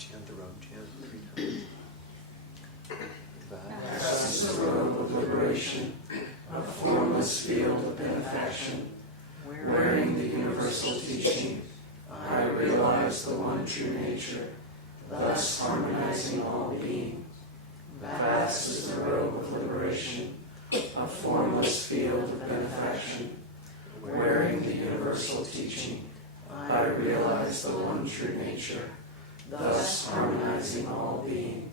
Chant the robe, chant 3 times. Vast is the robe of liberation, a formless field of benefaction. Wearing the universal teaching, I realize the one true nature, thus harmonizing all being. Vast is the robe of liberation, a formless field of benefaction. Wearing the universal teaching, I realize the one true nature, thus harmonizing all being.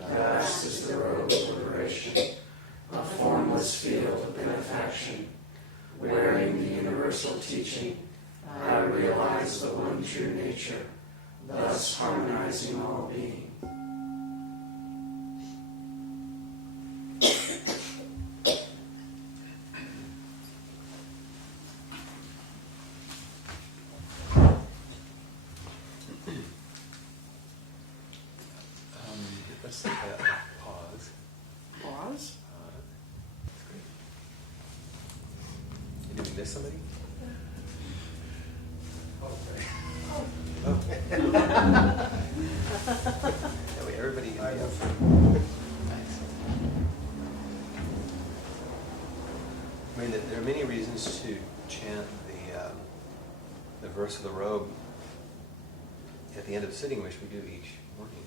Vast is the robe of liberation, a formless field of benefaction. Wearing the universal teaching, I realize the one true nature, thus harmonizing all being. Let's take a pause. Pause? That's great. Did we miss somebody? Oh. That way everybody can be up. Nice. I mean, there are many reasons to chant the verse of the robe at the end of sitting, which we do each morning.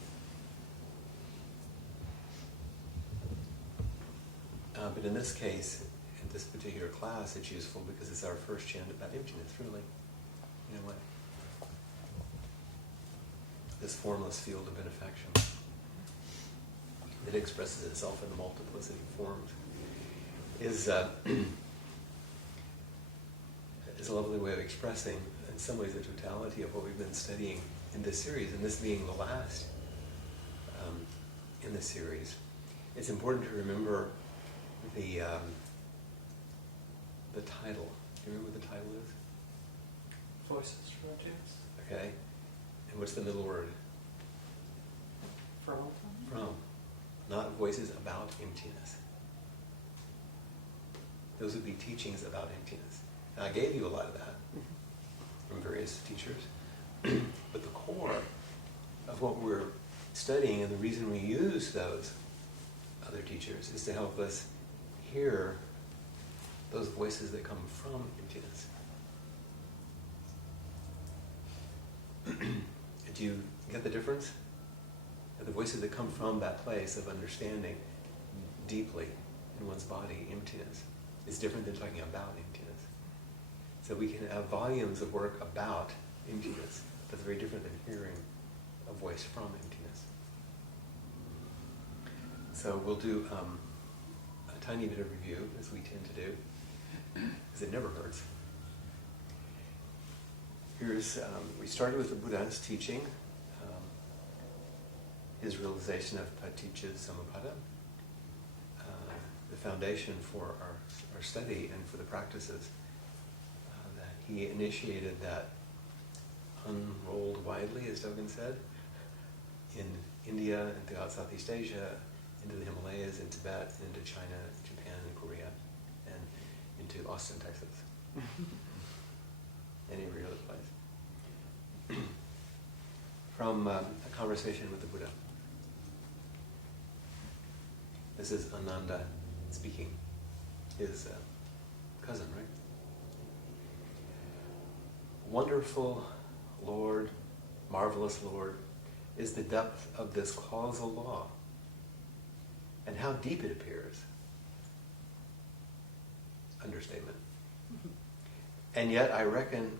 But in this case, in this particular class, it's useful because it's our first chant about emptiness, really. You know what? This formless field of benefaction that expresses itself in the multiplicity of forms is a lovely way of expressing, in some ways, the totality of what we've been studying in this series, and this being the last in this series. It's important to remember the title. Do you remember what the title is? Voices from emptiness. Okay. And what's the middle word? From. From. Not voices about emptiness. Those would be teachings about emptiness. Now, I gave you a lot of that from various teachers. But the core of what we're studying and the reason we use those other teachers is to help us hear those voices that come from emptiness. Do you get the difference? The voices that come from that place of understanding deeply in one's body, emptiness, is different than talking about emptiness. So we can have volumes of work about emptiness, but it's very different than hearing a voice from emptiness. So we'll do a tiny bit of review, as we tend to do, because it never hurts. We started with the Buddha's teaching, his realization of paticca samuppada, the foundation for our study and for the practices that he initiated, that unrolled widely, as Dogen said, in India and throughout Southeast Asia, into the Himalayas, in Tibet, into China, Japan, and Korea, and into Austin, Texas, and every other place. From a conversation with the Buddha. This is Ananda speaking, his cousin, right? Wonderful Lord, marvelous Lord, is the depth of this causal law, and how deep it appears. Understatement. And yet I reckon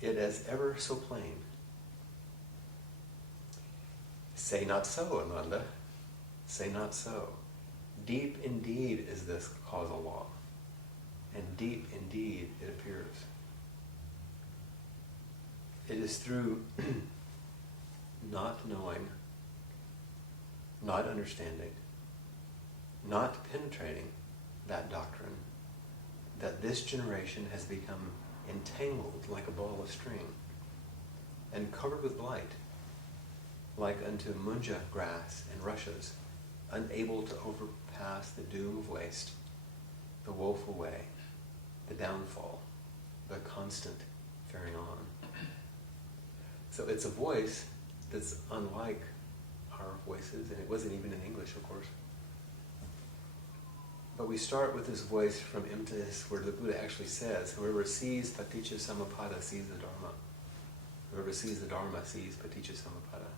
it as ever so plain. Say not so, Ananda. Say not so. Deep indeed is this causal law, and deep indeed it appears. It is through not knowing, not understanding, not penetrating that doctrine that this generation has become entangled like a ball of string and covered with blight, like unto munja grass and rushes, unable to overpass the doom of waste, the woeful way, the downfall, the constant faring on. So it's a voice that's unlike our voices, and it wasn't even in English, of course. But we start with this voice from Emptiness, where the Buddha actually says, whoever sees Paticca Samuppada sees the Dharma. Whoever sees the Dharma sees Paticca Samuppada.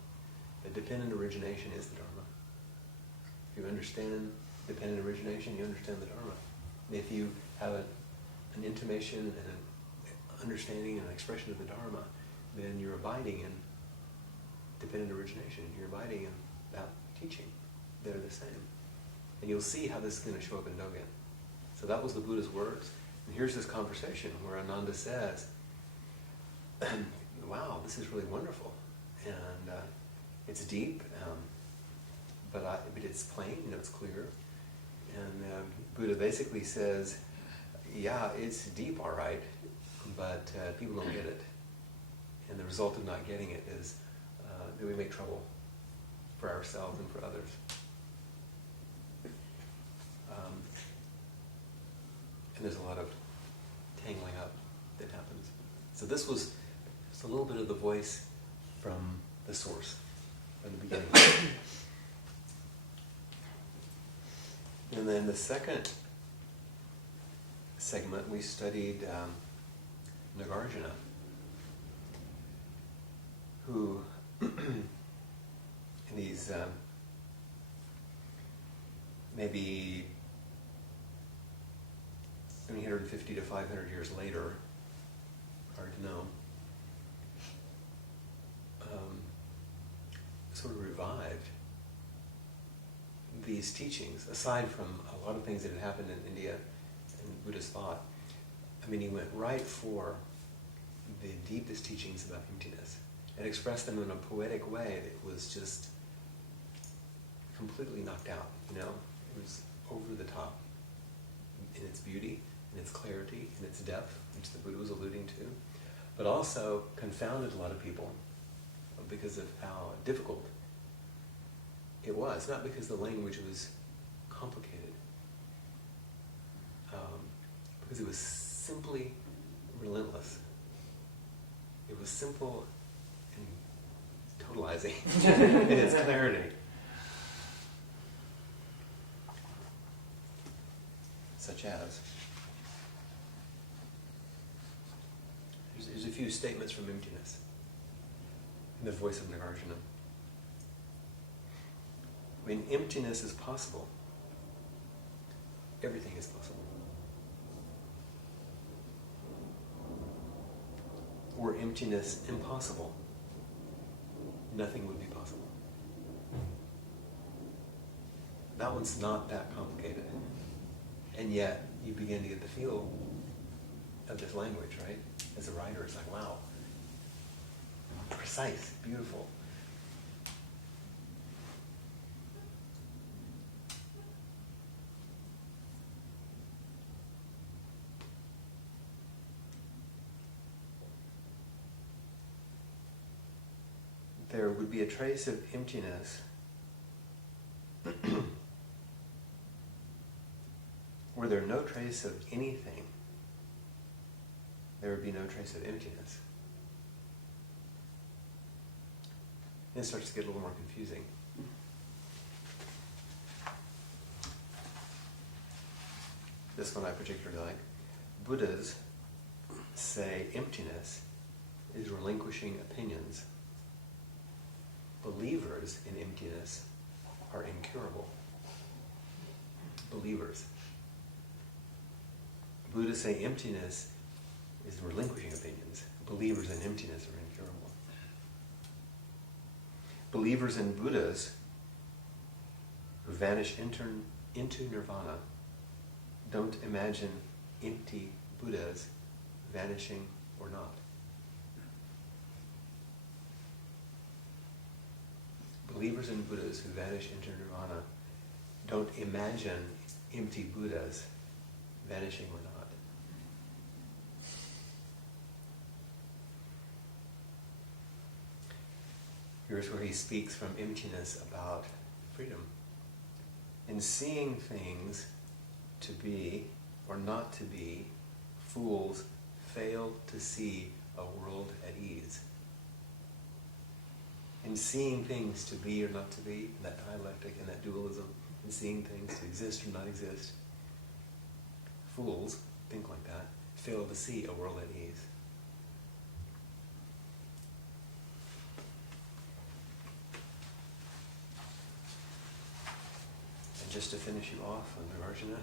The dependent origination is the Dharma. If you understand dependent origination, you understand the Dharma. And if you have an intimation and an understanding and an expression of the Dharma, then you're abiding in dependent origination. You're abiding in that teaching. They're the same. And you'll see how this is going to show up in Dogen. So that was the Buddha's words. And here's this conversation where Ananda says, wow, this is really wonderful. And it's deep, but it's plain, it's clear. And Buddha basically says, yeah, it's deep, all right, but people don't get it. And the result of not getting it is that we make trouble for ourselves and for others. And there's a lot of tangling up that happens. So this was just a little bit of the voice from the source, from the beginning. And then the second segment, we studied Nagarjuna, who in these maybe 350 to 500 years later, hard to know, sort of revived these teachings, aside from a lot of things that had happened in India and Buddhist thought. I mean, he went right for the deepest teachings about emptiness and expressed them in a poetic way that was just completely knocked out, It was over the top in its beauty, in its clarity, in its depth, which the Buddha was alluding to, but also confounded a lot of people because of how difficult it was, not because the language was complicated, because it was simply relentless. It was simple and totalizing in its clarity. Such as, there's a few statements from Emptiness in the voice of Nagarjuna. When emptiness is possible, everything is possible. Were emptiness impossible, nothing would be possible. That one's not that complicated. And yet, you begin to get the feel of this language, right? As a writer, it's like, wow, precise, beautiful. There would be a trace of emptiness were there no trace of anything, there would be no trace of emptiness. Then it starts to get a little more confusing. This one I particularly like. Buddhas say emptiness is relinquishing opinions. Believers in emptiness are incurable. Believers. Buddhists say emptiness is relinquishing opinions. Believers in emptiness are incurable. Believers in Buddhas who vanish into nirvana don't imagine empty Buddhas vanishing or not. Believers in Buddhas who vanish into nirvana don't imagine empty Buddhas vanishing or not. Here's where he speaks from emptiness about freedom. In seeing things to be or not to be, fools fail to see a world at ease. In in seeing things to be or not to be, in that dialectic, in that dualism, in seeing things to exist or not exist. Fools think like that, fail to see a world at ease. And just to finish you off on Nagarjuna,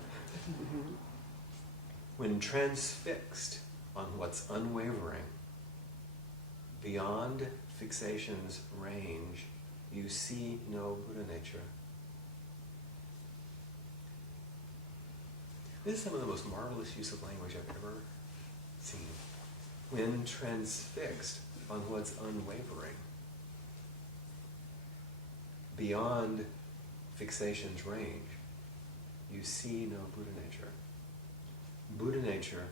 when transfixed on what's unwavering, beyond fixation's range, you see no Buddha nature. This is some of the most marvelous use of language I've ever seen. When transfixed on what's unwavering, beyond fixation's range, you see no Buddha nature. Buddha nature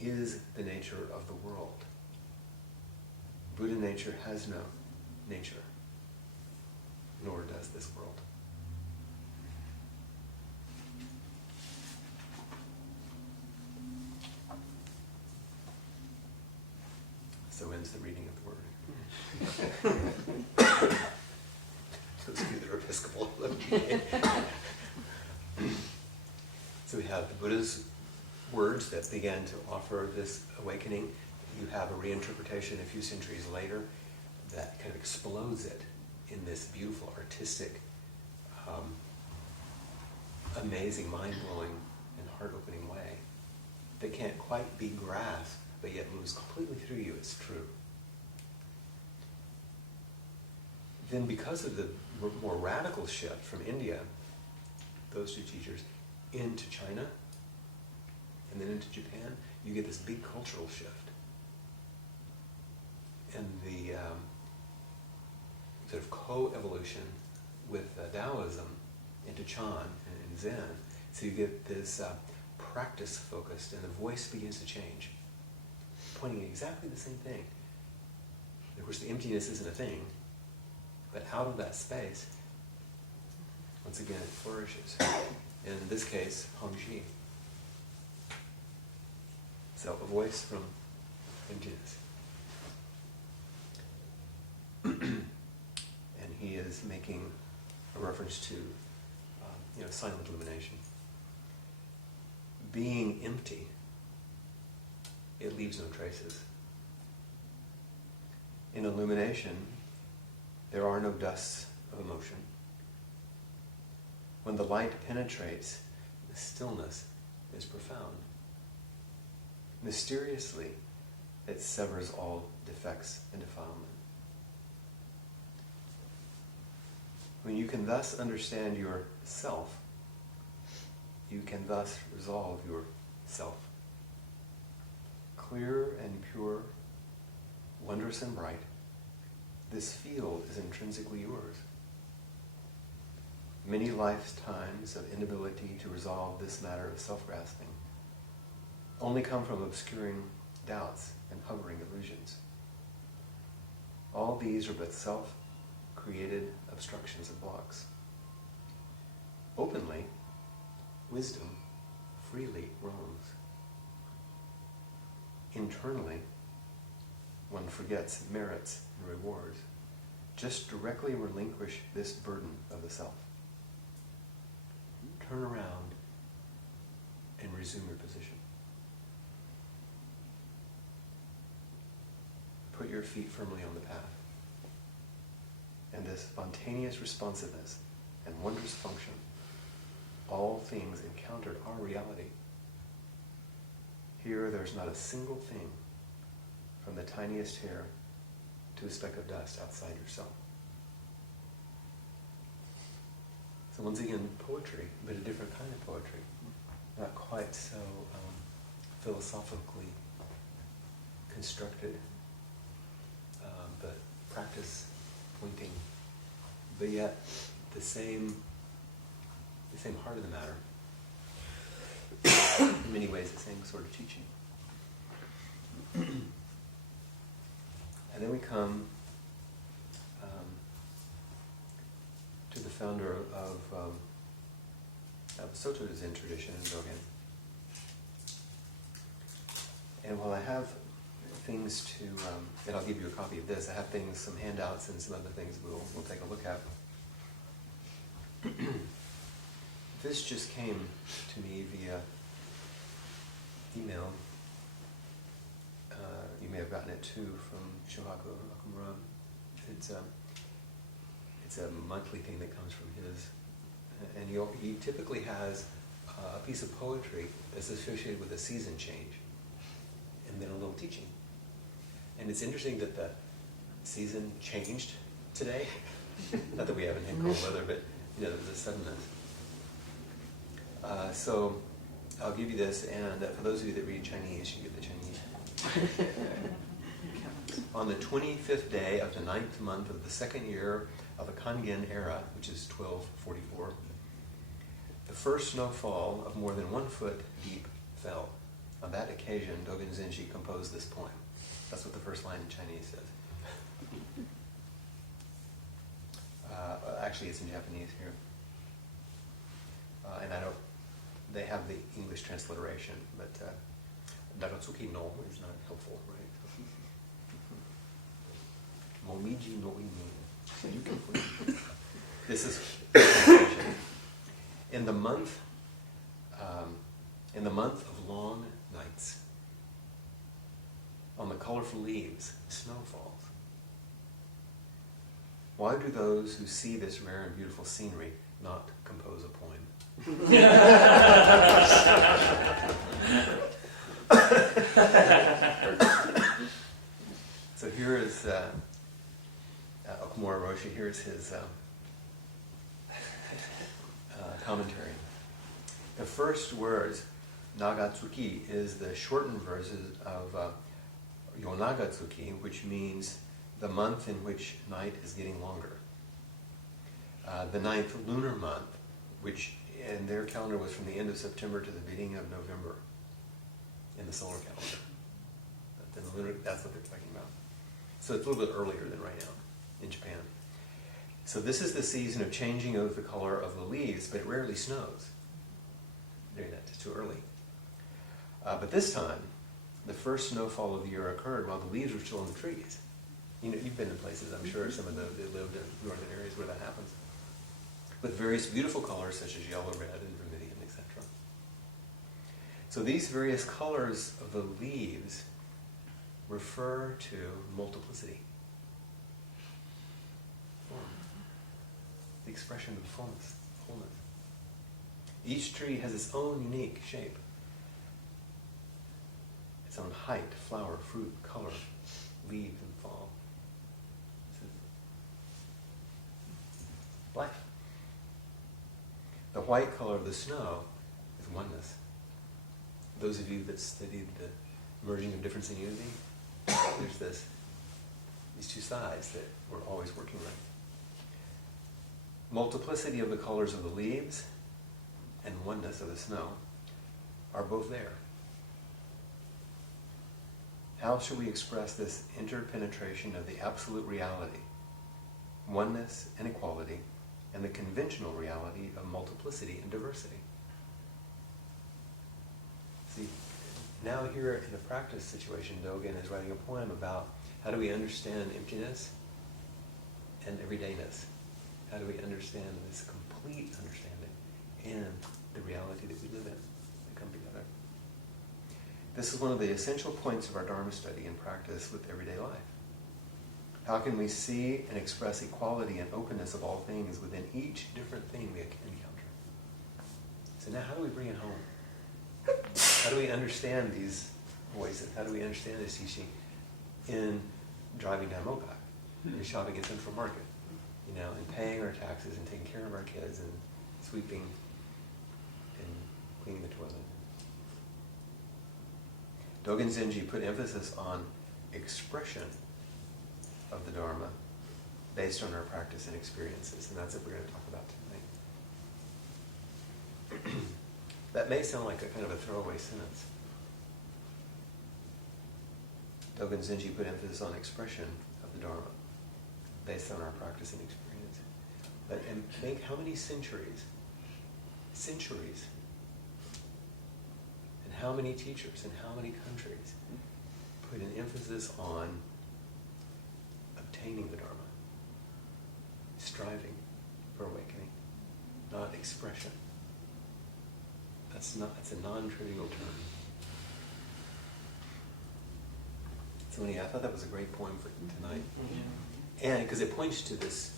is the nature of the world. Buddha nature has no nature, nor does this world. So ends the reading of the word. Those of you that are Episcopal. So we have the Buddha's words that began to offer this awakening. You have a reinterpretation a few centuries later that kind of explodes it in this beautiful, artistic, amazing, mind-blowing, and heart-opening way that can't quite be grasped, but yet moves completely through you. It's true. Then because of the more radical shift from India, those two teachers, into China, and then into Japan, you get this big cultural shift. And the sort of co-evolution with Taoism into Chan and Zen. So you get this practice-focused, and the voice begins to change, pointing at exactly the same thing. And of course, the emptiness isn't a thing, but out of that space, once again, it flourishes. And in this case, Hongzhi. So a voice from emptiness. And he is making a reference to silent illumination. Being empty, it leaves no traces. In illumination, there are no dusts of emotion. When the light penetrates, the stillness is profound. Mysteriously, it severs all defects and defilement. When you can thus understand yourself, you can thus resolve yourself. Clear and pure, wondrous and bright, this field is intrinsically yours. Many lifetimes of inability to resolve this matter of self-grasping only come from obscuring doubts and hovering illusions. All these are but self-created obstructions and blocks. Openly, wisdom freely roams. Internally, one forgets merits and rewards. Just directly relinquish this burden of the self. Turn around and resume your position. Put your feet firmly on the path. And this spontaneous responsiveness and wondrous function, all things encountered are reality. Here there's not a single thing, from the tiniest hair to a speck of dust outside yourself. So once again, poetry, but a different kind of poetry. Not quite so philosophically constructed, but practice pointing, but yet the same heart of the matter. In many ways, the same sort of teaching. And then we come to the founder of Soto Zen tradition in Dogen. And while I have things to, and I'll give you a copy of this. I have things, some handouts and some other things we'll take a look at. This just came to me via email. You may have gotten it too from Shohaku Okumura. It's a monthly thing that comes from his, and he typically has a piece of poetry that's associated with a season change, and then a little teaching. And it's interesting that the season changed today. Not that we haven't had cold weather, but there's a suddenness. So I'll give you this, and for those of you that read Chinese, you get the Chinese. On the 25th day of the 9th month of the second year of the Kangen era, which is 1244, the first snowfall of more than 1 foot deep fell. On that occasion, Dogen Zenji composed this poem. That's what the first line in Chinese says. Actually, it's in Japanese here. And they have the English transliteration, but Nagatsuki no is not helpful, right? Momiji no inu. You can put it. This is in the month of long nights, on the colorful leaves, snow falls. Why do those who see this rare and beautiful scenery not compose a poem? So here is Okumura Roshi. Here is his commentary. The first words, Nagatsuki, is the shortened version of Yonagatsuki, which means the month in which night is getting longer. The 9th lunar month, which in their calendar was from the end of September to the beginning of November in the solar calendar. But the lunar, that's what they're talking about. So it's a little bit earlier than right now in Japan. So this is the season of changing of the color of the leaves, but it rarely snows. During that, it's too early. But this time, the first snowfall of the year occurred while the leaves were still in the trees. You've been in places, I'm sure, some of those that lived in northern areas where that happens, with various beautiful colors such as yellow, red, and vermilion, etc. So these various colors of the leaves refer to multiplicity, form, the expression of fullness, wholeness. Each tree has its own unique shape, its own height, flower, fruit, color, leaves, and fall. Life. The white color of the snow is oneness. Those of you that studied the merging of difference in unity, there's these two sides that we're always working with. Multiplicity of the colors of the leaves and oneness of the snow are both there. How shall we express this interpenetration of the absolute reality, oneness and equality, and the conventional reality of multiplicity and diversity? See, now here in a practice situation, Dogen is writing a poem about how do we understand emptiness and everydayness? How do we understand this complete understanding and the reality that we live in that come together? This is one of the essential points of our Dharma study and practice with everyday life. How can we see and express equality and openness of all things within each different thing we encounter? So now how do we bring it home? How do we understand these voices? How do we understand this teaching in driving down Mokai, in shopping at Central Market, and paying our taxes and taking care of our kids and sweeping and cleaning the toilet? Dogen Zenji put emphasis on expression of the Dharma based on our practice and experiences, and that's what we're going to talk about tonight. That may sound like a kind of a throwaway sentence. Dogen Zenji put emphasis on expression of the Dharma based on our practice and experience. But and think how many centuries, and how many teachers and how many countries put an emphasis on obtaining the Dharma, striving for awakening, not expression. That's a non-trivial term. So anyway, I thought that was a great poem for tonight. And because it points to this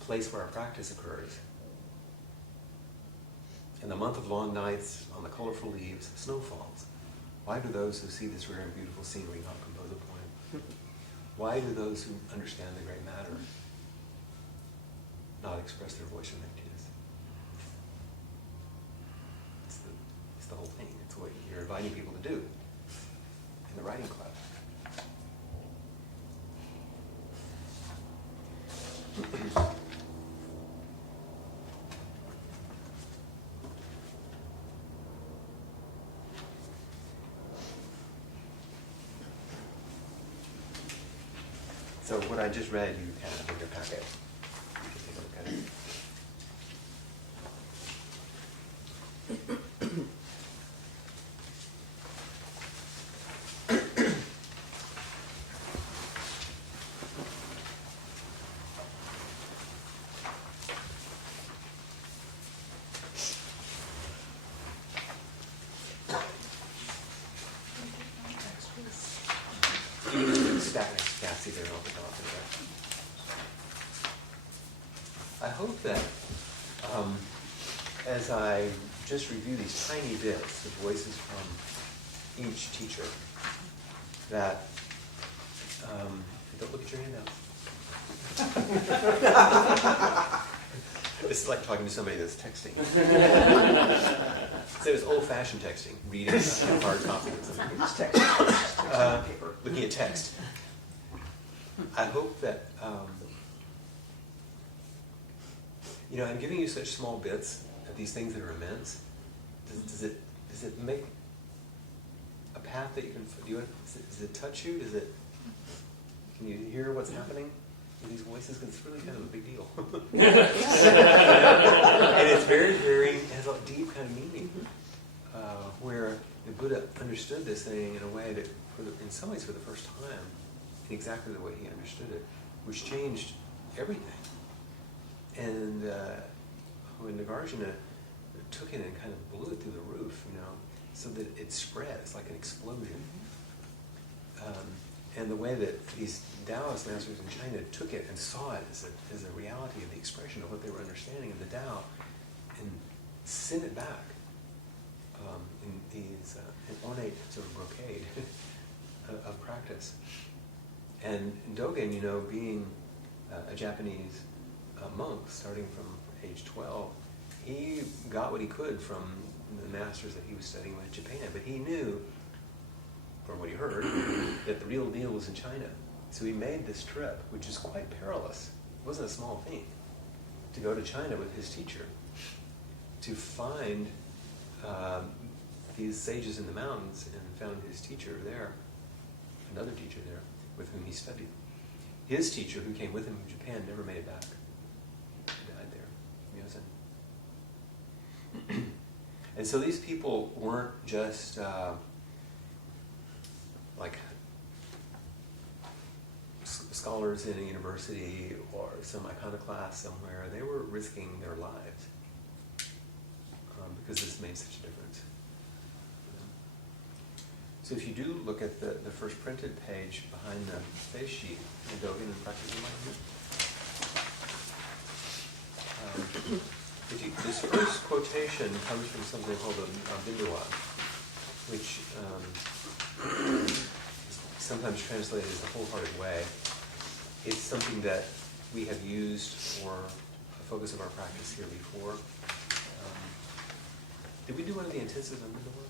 place where our practice occurs. In the month of long nights, on the colorful leaves, snow falls. Why do those who see this rare and beautiful scenery not compose a poem? Why do those who understand the great matter not express their voice in emptiness? It's the whole thing. It's what you're inviting people to do in the writing class. So what I just read, you have in your packet. You can take a look at it. Stack there on the top of that. I hope that as I just review these tiny bits of voices from each teacher, that don't look at your handouts. It's like talking to somebody that's texting. So it's old-fashioned texting, reading hard copies. Just text on paper. Looking at text. I hope that, I'm giving you such small bits of these things that are immense. Does it make a path that you can do it? Does it touch you? Can you hear what's happening in these voices? Because it's really kind of a big deal. And it's very, very, has a deep kind of meaning, where the Buddha understood this thing in a way that, in some ways for the first time, in exactly the way he understood it, which changed everything. And when Nagarjuna took it and kind of blew it through the roof, so that it spread, it's like an explosion. And the way that these Taoist masters in China took it and saw it as a reality of the expression of what they were understanding in the Tao, and sent it back in these an ornate sort of brocade of practice. And Dogen, being a Japanese monk, starting from age 12, he got what he could from the masters that he was studying with in Japan. But he knew, from what he heard, that the real deal was in China. So he made this trip, which is quite perilous. It wasn't a small thing, to go to China with his teacher, to find these sages in the mountains, and found his teacher there, another teacher there, with whom he studied. His teacher, who came with him from Japan, never made it back. He died there. And so these people weren't just like scholars in a university or some iconoclast somewhere. They were risking their lives because this made such a difference. So if you do look at the first printed page behind the face sheet, in Dogen and Practice Enlightenment, this first quotation comes from something called a Bindawa, which is sometimes translated as the wholehearted way. It's something that we have used for a focus of our practice here before. Did we do one of the intensives on Bindawa?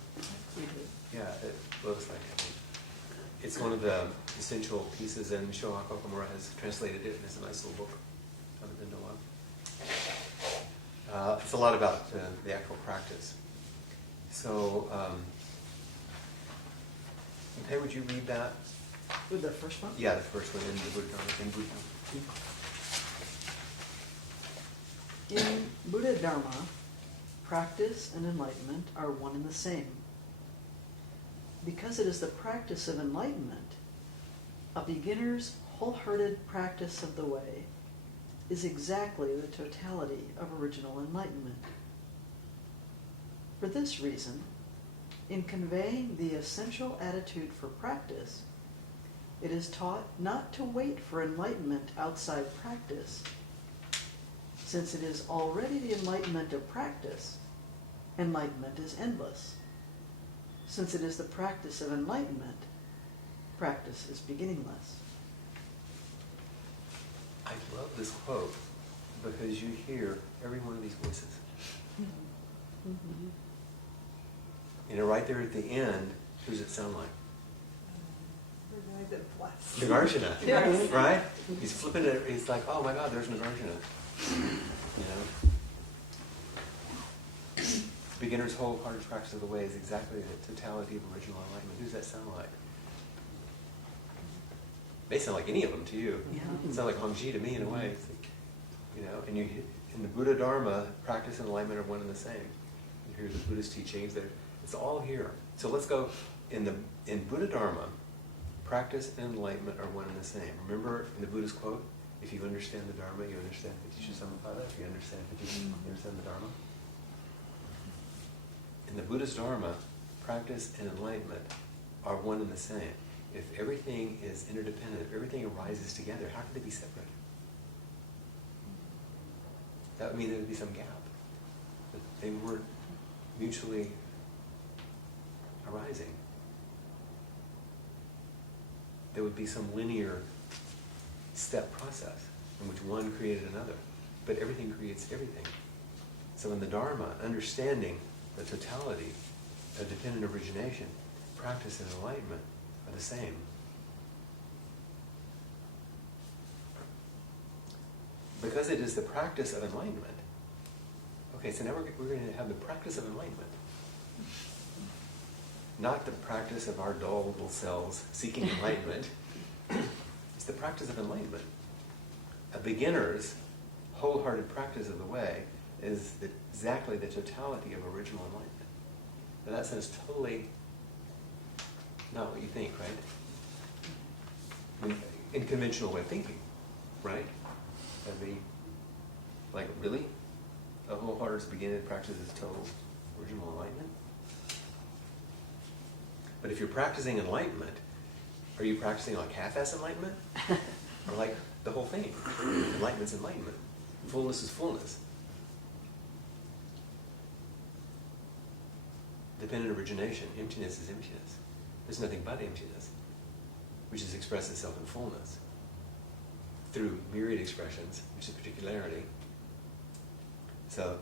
We did. Yeah, it looks like it. It's one of the essential pieces, and Shohei Kokomura has translated it, and it's a nice little book on the Bindawa. It's a lot about the actual practice. So, okay, would you read that? With the first one? Yeah, the first one in Buddha. In Buddha Dharma, practice and enlightenment are one and the same. because it is the practice of enlightenment, a beginner's wholehearted practice of the way is exactly the totality of original enlightenment. For this reason, in conveying the essential attitude for practice, it is taught not to wait for enlightenment outside practice, since it is already the enlightenment of practice. Enlightenment is endless. Since it is the practice of enlightenment, practice is beginningless. I love this quote because you hear every one of these voices. Mm-hmm. You know, right there at the end, who does it sound like? The Nagarjuna, Yes. right? He's flipping it. He's like, "Oh my God, there's Nagarjuna." You know, beginner's wholehearted practice of the way is exactly the totality of original enlightenment. Who does that sound like? They sound like any of them to you. Yeah. It sounds like Hongzhi to me in a way. It's like, you know, and you in the Buddha Dharma, practice and enlightenment are one and the same. You hear the Buddhist teachings; it's all here. So let's go in Buddha Dharma. Practice and enlightenment are one and the same. Remember in the Buddhist quote, if you understand the Dharma, you understand Viticca Samappada. If you understand Viticca, you understand the Dharma. In the Buddhist Dharma, practice and enlightenment are one and the same. If everything is interdependent, if everything arises together, how could they be separate? That would mean there would be some gap. That they weren't mutually arising. There would be some linear step process in which one created another. But everything creates everything. So in the Dharma, understanding the totality of dependent origination, practice and enlightenment are the same. Because it is the practice of enlightenment. Okay, so now we're going to have the practice of enlightenment. Not the practice of our dull little selves seeking enlightenment. It's the practice of enlightenment. A beginner's wholehearted practice of the way is exactly the totality of original enlightenment. Now that sounds totally not what you think, right? I mean, in conventional way of thinking, right? That'd be like, really? A wholehearted beginning practice is total original enlightenment? But if you're practicing enlightenment, are you practicing like half-ass enlightenment? Or like the whole thing? Enlightenment's enlightenment. Fullness is fullness. Dependent origination, emptiness is emptiness. There's nothing but emptiness, which is expressed itself in fullness through myriad expressions, which is particularity. So,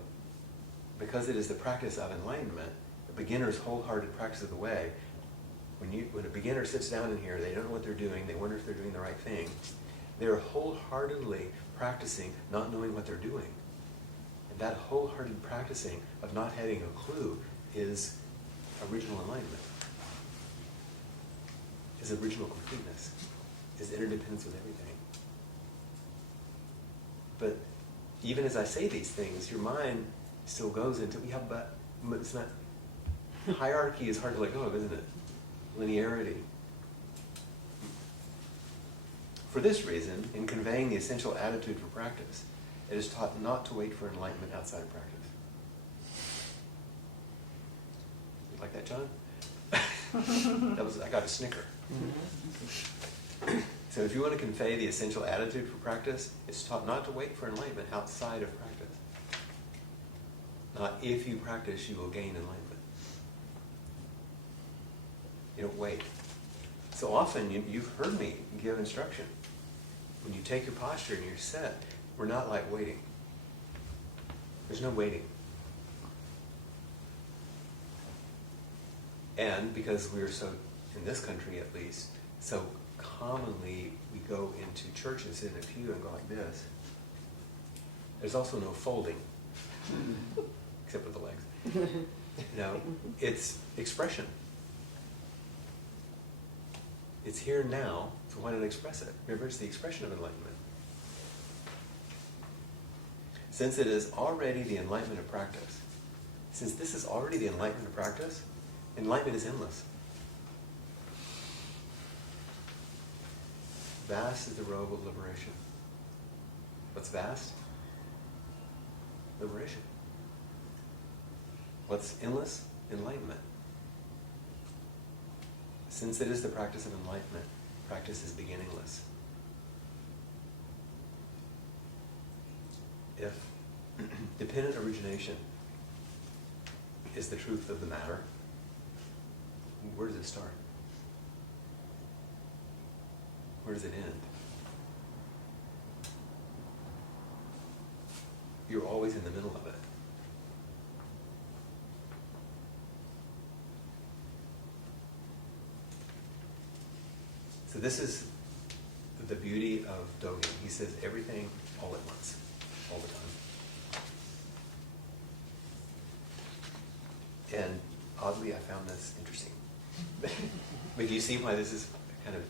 because it is the practice of enlightenment, the beginner's wholehearted practice of the way, when a beginner sits down in here, they don't know what they're doing, they wonder if they're doing the right thing, they're wholeheartedly practicing not knowing what they're doing. And that wholehearted practicing of not having a clue is original enlightenment, is original completeness, is interdependence with everything. But even as I say these things, your mind still goes into, yeah, but it's not, hierarchy is hard to let go of, isn't it? Linearity. For this reason, in conveying the essential attitude for practice, it is taught not to wait for enlightenment outside of practice. You like that, John? I got a snicker. So if you want to convey the essential attitude for practice, it's taught not to wait for enlightenment outside of practice. Not if you practice, you will gain enlightenment. You don't wait. So often, you've heard me give instruction. When you take your posture and you're set, we're not like waiting. There's no waiting. And because we're so, in this country at least, so commonly we go into churches, sit in a pew and go like this. There's also no folding, except with the legs. No, it's expression. It's here now, so why not express it? Remember, it's the expression of enlightenment. Since it is already the enlightenment of practice, since this is already the enlightenment of practice, enlightenment is endless. vast is the robe of liberation. What's vast? Liberation. What's endless? Enlightenment. Since it is the practice of enlightenment, practice is beginningless. If dependent origination is the truth of the matter, where does it start? Where does it end? You're always in the middle of it. So this is the beauty of Dogen. He says everything all at once, all the time. And oddly, I found this interesting. But do you see why this is kind of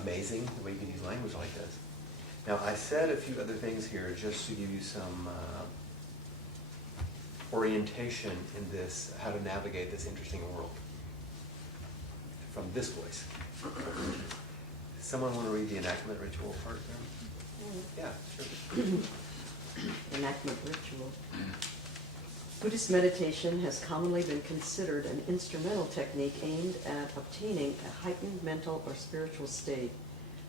amazing, the way you can use language like this? Now, I said a few other things here just to give you some orientation in this, how to navigate this interesting world from this voice. Someone want to read the enactment ritual part there? Yeah, sure. Enactment ritual. Buddhist meditation has commonly been considered an instrumental technique aimed at obtaining a heightened mental or spiritual state,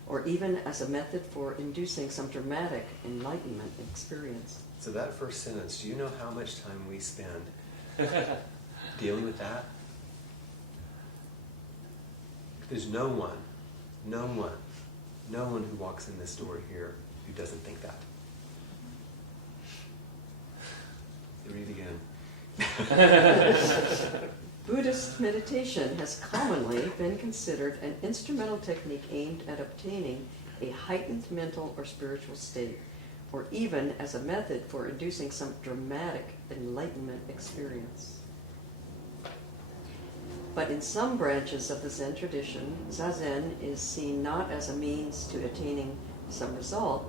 or even as a method for inducing some dramatic enlightenment experience. So that first sentence, do you know how much time we spend dealing with that? There's no one who walks in this door here who doesn't think that. Read again. Buddhist meditation has commonly been considered an instrumental technique aimed at obtaining a heightened mental or spiritual state, or even as a method for inducing some dramatic enlightenment experience. But in some branches of the Zen tradition, Zazen is seen not as a means to attaining some result,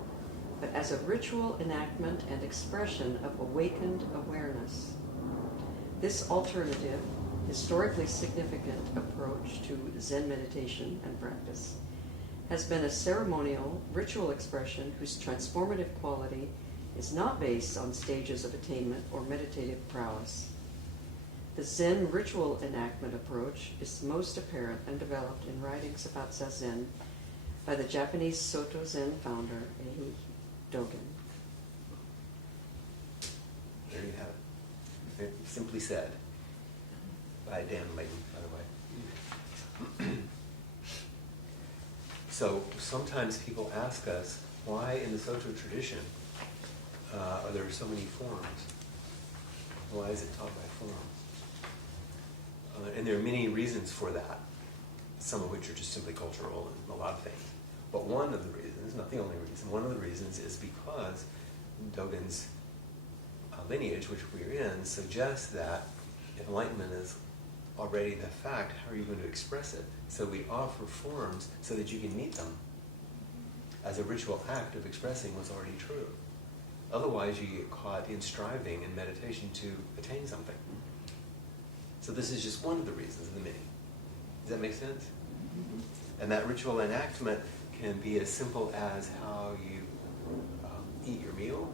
but as a ritual enactment and expression of awakened awareness. This alternative, historically significant approach to Zen meditation and practice has been a ceremonial, ritual expression whose transformative quality is not based on stages of attainment or meditative prowess. The Zen ritual enactment approach is most apparent and developed in writings about Zazen by the Japanese Soto Zen founder, Eihi Dogen. There you have it. Very simply said by Dan Layton, by the way. So sometimes people ask us, why in the Soto tradition are there so many forms? Why is it taught by forms? And there are many reasons for that, some of which are just simply cultural and a lot of things. But one of the reasons, not the only reason, one of the reasons is because Dogen's lineage, which we're in, suggests that if enlightenment is already the fact, how are you going to express it? So we offer forms so that you can meet them as a ritual act of expressing what's already true. Otherwise, you get caught in striving in meditation to attain something. So this is just one of the reasons in the many. Does that make sense? Mm-hmm. And that ritual enactment can be as simple as how you eat your meal,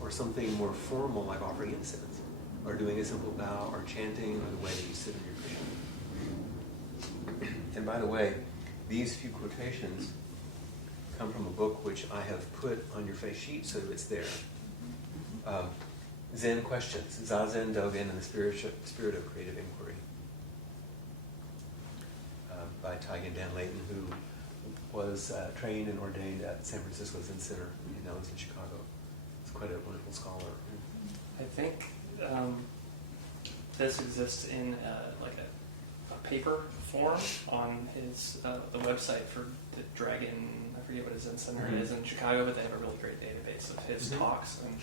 or something more formal like offering incense, or doing a simple bow, or chanting, or the way that you sit in your cushion. And by the way, these few quotations come from a book which I have put on your face sheet so that it's there. Zen Questions, Zazen, Dogen, and the Spirit of Creative Inquiry, by Taigen Dan Layton, who was trained and ordained at San Francisco Zen Center, and now he's in Chicago. He's quite a wonderful scholar. I think this exists in like a paper form on his the website for the Dragon. I forget what his Zen Center is in Chicago, but they have a really great database of his talks. And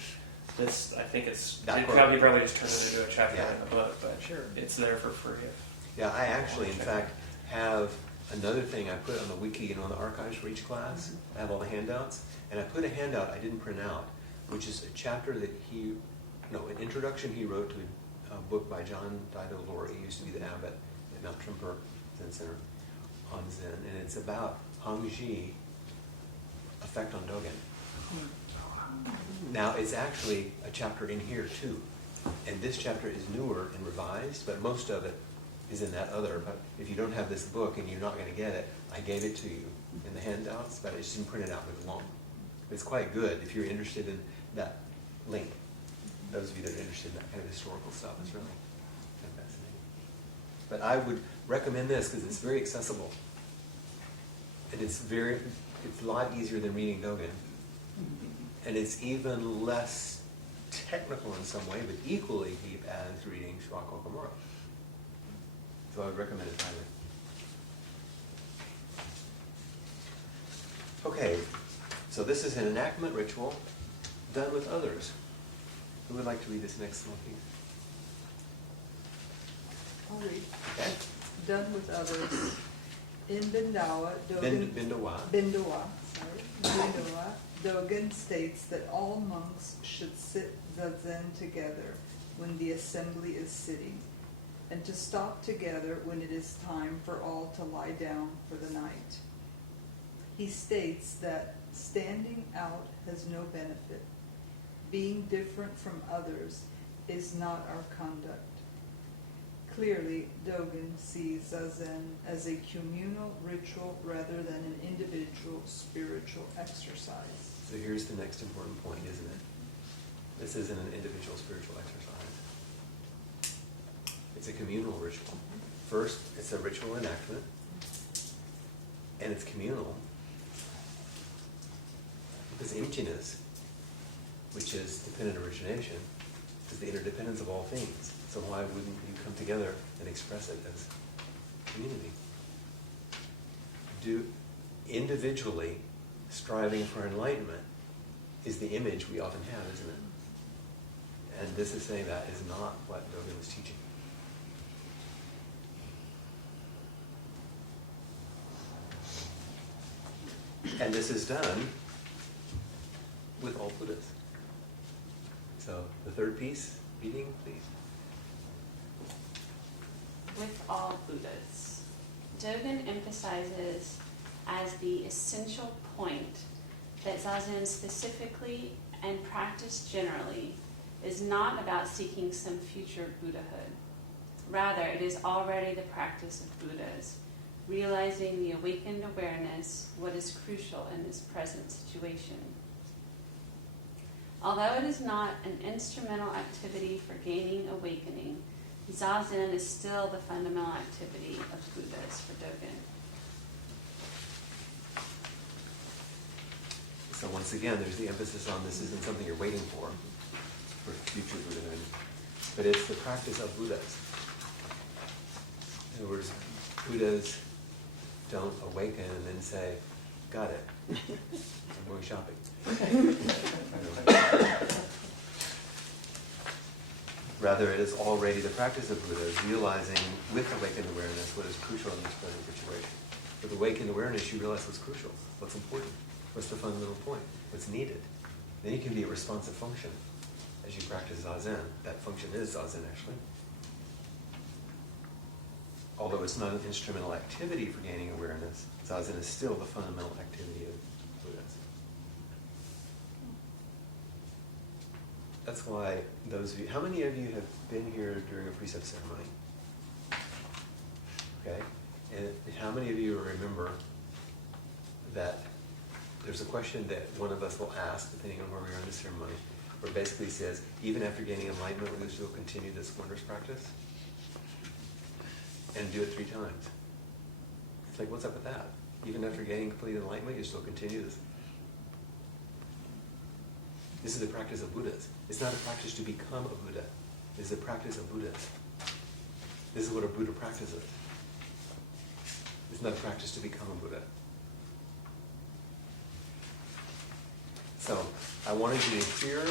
this, I think it's probably just turned it into a chapter in the book, but sure, it's there for free. Yeah, I actually, in fact, have another thing I put on the wiki and on the archives for each class. I have all the handouts, and I put a handout I didn't print out, which is a chapter that an introduction he wrote to a book by John Dido Laurie. He used to be the abbot at Mount Trimper Zen Center on Zen, and it's about Hongzhi, Effect on Dogen. Now, it's actually a chapter in here too. And this chapter is newer and revised, but most of it is in that other. But if you don't have this book and you're not going to get it, I gave it to you in the handouts, but I just didn't print it out with long. It's quite good if you're interested in that link. Those of you that are interested in that kind of historical stuff, it's really kind of fascinating. But I would recommend this because it's very accessible. And it's a lot easier than reading Dogen. And it's even less technical in some way, but equally deep as reading Shuako Komura. So I would recommend it highly. Okay, so this is an enactment ritual done with others. Who would like to read this next small piece? I'll read. Okay. Done with others. In Bindawa, Dogen states that all monks should sit zazen together when the assembly is sitting, and to stop together when it is time for all to lie down for the night. He states that standing out has no benefit. Being different from others is not our conduct. Clearly, Dogen sees zazen as a communal ritual rather than an individual spiritual exercise. So here's the next important point, isn't it? This isn't an individual spiritual exercise. It's a communal ritual. First, it's a ritual enactment, and it's communal. Because emptiness, which is dependent origination, is the interdependence of all things. So why wouldn't you come together and express it as community? Individually striving for enlightenment is the image we often have, isn't it? And this is saying that is not what Dogen was teaching. And this is done with all Buddhas. So the third piece, reading, please. With all Buddhas. Dogen emphasizes as the essential point that zazen specifically and practice generally is not about seeking some future Buddhahood. Rather, it is already the practice of Buddhas, realizing the awakened awareness, what is crucial in this present situation. Although it is not an instrumental activity for gaining awakening, zazen is still the fundamental activity of Buddhas for Dogen. So once again, there's the emphasis on this isn't something you're waiting for future Buddhahood, but it's the practice of Buddhas. In other words, Buddhas don't awaken and then say, got it, I'm going shopping. Rather, it is already the practice of Buddhas, realizing with awakened awareness what is crucial in this present situation. With awakened awareness, you realize what's crucial, what's important, what's the fundamental point, what's needed. Then you can be a responsive function as you practice zazen. That function is zazen, actually. Although it's not an instrumental activity for gaining awareness, zazen is still the fundamental activity of Buddhas. That's why those of you, how many of you have been here during a precept ceremony? Okay, and how many of you remember that there's a question that one of us will ask, depending on where we are in the ceremony, where it basically says, even after gaining enlightenment, will you still continue this wondrous practice? And do it 3 times. It's like, what's up with that? Even after gaining complete enlightenment, you still continue this. This is the practice of Buddhas. It's not a practice to become a Buddha. This is a practice of Buddhas. This is what a Buddha practices. It's not a practice to become a Buddha. So, I wanted you to hear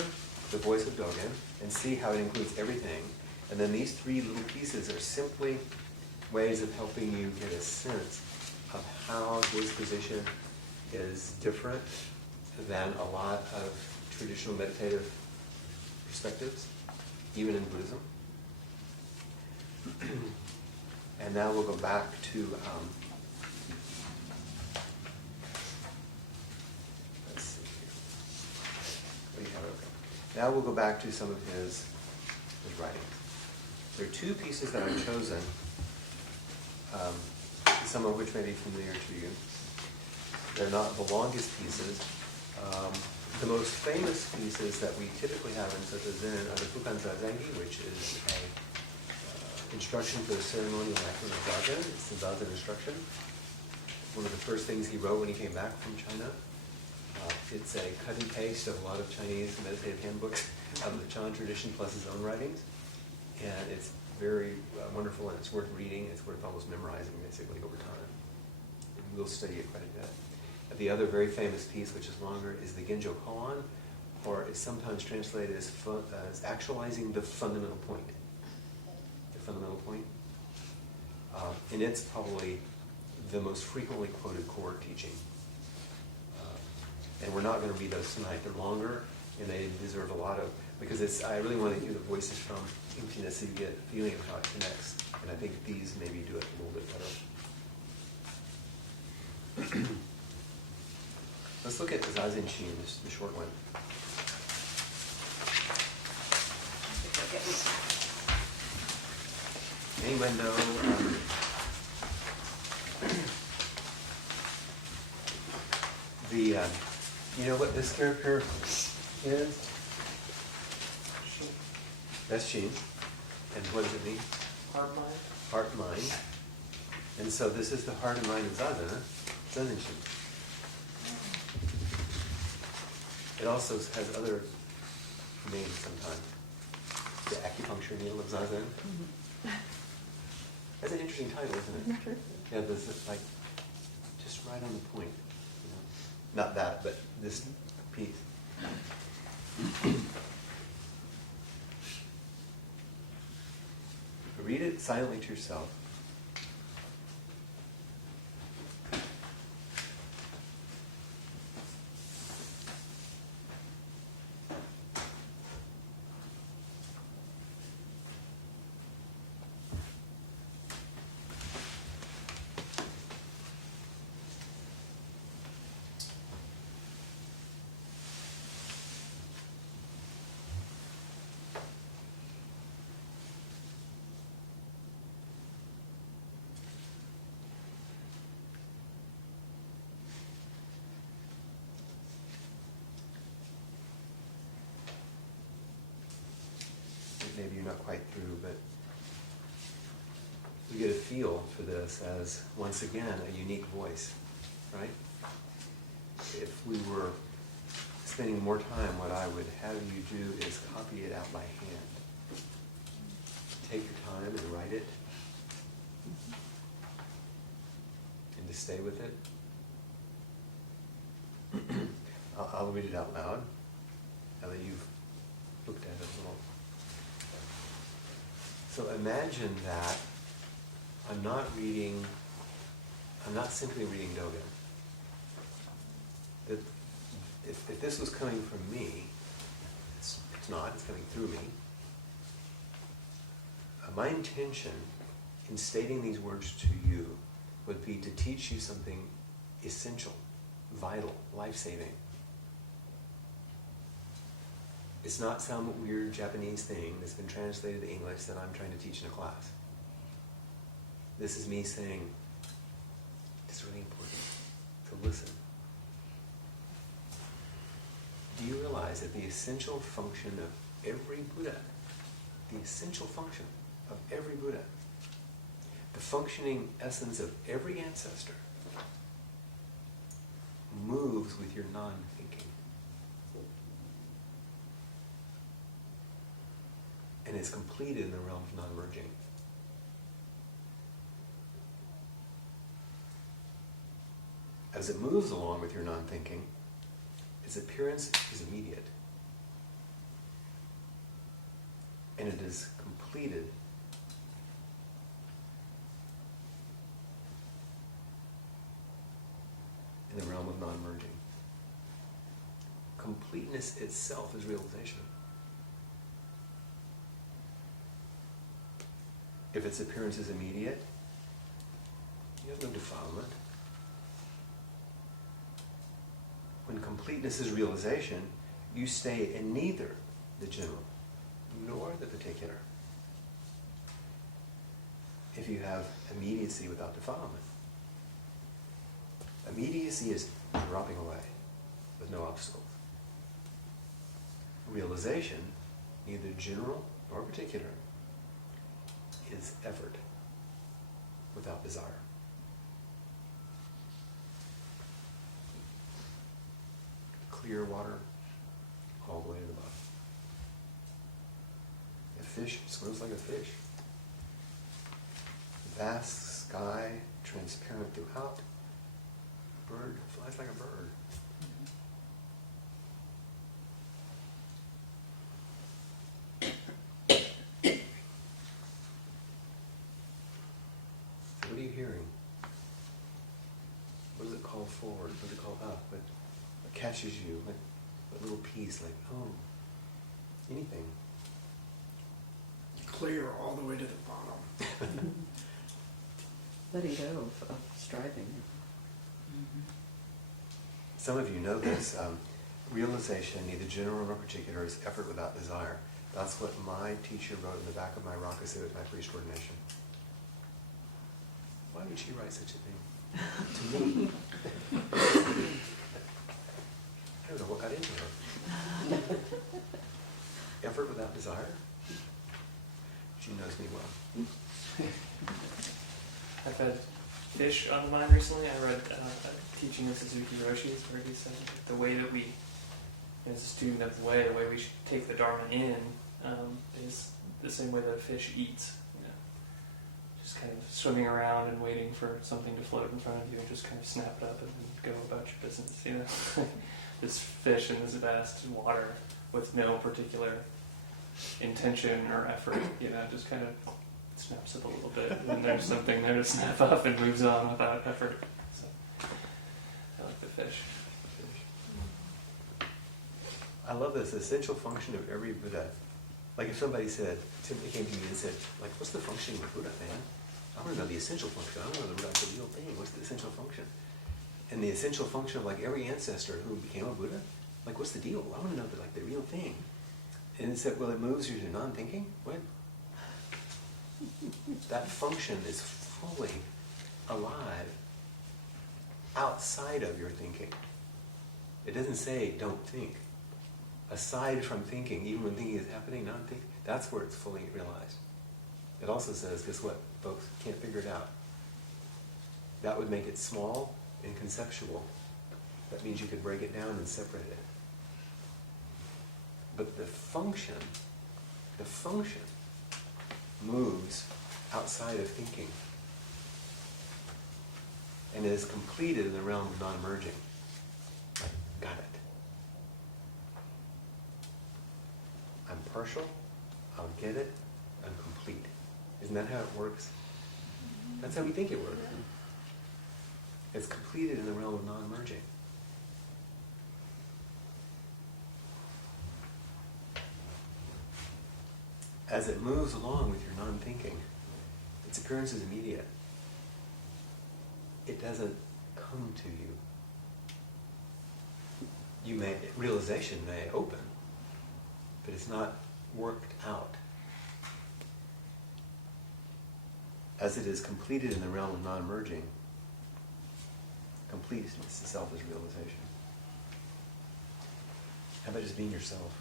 the voice of Dogen and see how it includes everything. And then these 3 little pieces are simply ways of helping you get a sense of how his position is different than a lot of traditional meditative perspectives, even in Buddhism. And now we'll go back to Now we'll go back to some of his writings. There are two pieces that I've chosen, some of which may be familiar to you. They're not the longest pieces. The most famous pieces that we typically have in Sutta Zen are the Fukan Zazengi, which is a instruction for the ceremonial action of Zazen. It's the Zazen instruction. One of the first things he wrote when he came back from China. It's a cut and paste of a lot of Chinese meditative handbooks of the Chan tradition plus his own writings. And it's very wonderful, and it's worth reading. It's worth almost memorizing, basically, over time. And we'll study it quite a bit. The other very famous piece, which is longer, is the Genjo Koan, or is sometimes translated as actualizing the fundamental point. The fundamental point. And it's probably the most frequently quoted core teaching. And we're not going to read those tonight. They're longer, and they deserve a lot of, because I really want to hear the voices from Emptiness so you get a feeling of how it connects. And I think these maybe do it a little bit better. Let's look at Zazen Shin, the short one. Anyone know you know what this character is? That's Shin. And what does it mean? Heart, mind. Heart, mind. And so this is the heart and mind of Zazen, huh? Zazen Shin. It also has other names sometimes. The acupuncture needle of Zazen. Mm-hmm. That's an interesting title, isn't it? Yeah, this is like just right on the point. You know? Not that, but this piece. Read it silently to yourself. Maybe you're not quite through, but we get a feel for this as, once again, a unique voice, right? If we were spending more time, what I would have you do is copy it out by hand. Take your time and write it, and to stay with it. I'll read it out loud, now that you've looked at it a little. So imagine that I'm not simply reading Dogen. That if this was coming from me, it's not, it's coming through me. My intention in stating these words to you would be to teach you something essential, vital, life-saving. It's not some weird Japanese thing that's been translated to English that I'm trying to teach in a class. This is me saying, it's really important to listen. Do you realize that the essential function of every Buddha, the essential function of every Buddha, the functioning essence of every ancestor, moves with your non-thinking? And is completed in the realm of non-merging. As it moves along with your non-thinking, its appearance is immediate. And it is completed in the realm of non-merging. Completeness itself is realization. If its appearance is immediate, you have no defilement. When completeness is realization, you stay in neither the general, nor the particular. If you have immediacy without defilement. Immediacy is dropping away with no obstacles. Realization, neither general nor particular, is effort without desire. Clear water all the way to the bottom. A fish swims like a fish. Vast sky, transparent throughout. Bird flies like a bird. What are you hearing? What does it call forward? What does it call up? What catches you? What little piece? Like, oh, anything. Clear all the way to the bottom. Letting go of striving. Some of you know this. Realization, neither general nor particular, is effort without desire. That's what my teacher wrote in the back of my rockassit at my priest ordination. Why would she write such a thing to me? I don't know what got into her. Effort without desire? She knows me well. I've had fish on the mind recently. I read a teaching of Suzuki Roshi's where he said the way that we, as a student of the way we should take the Dharma in is the same way that a fish eats. You know, just kind of swimming around and waiting for something to float in front of you and just kind of snap it up and go about your business. You know, this fish in this vast water with no particular intention or effort. You know, just kind of snaps up a little bit, and then there's something there to snap up and moves on without effort. So, I like the fish. I love this essential function of every Buddha. Like if somebody said, somebody came to me and said, like, what's the function of a Buddha, man? I want to know the essential function. I want to know the real thing. What's the essential function? And the essential function of like every ancestor who became a Buddha, like what's the deal? I want to know the real thing. And it said, well, it moves you to non-thinking? What? That function is fully alive outside of your thinking. It doesn't say don't think. Aside from thinking, even when thinking is happening, non-thinking, that's where it's fully realized. It also says, guess what, folks? Can't figure it out. That would make it small and conceptual. That means you could break it down and separate it. But the function moves outside of thinking and is completed in the realm of non-merging. Like, got it. I'm partial, I'll get it, I'm complete. Isn't that how it works? That's how we think it works. It's completed in the realm of non-merging. As it moves along with your non-thinking, its appearance is immediate. It doesn't come to you. Realization may open, but it's not worked out. As it is completed in the realm of non-merging, completeness itself is realization. How about just being yourself?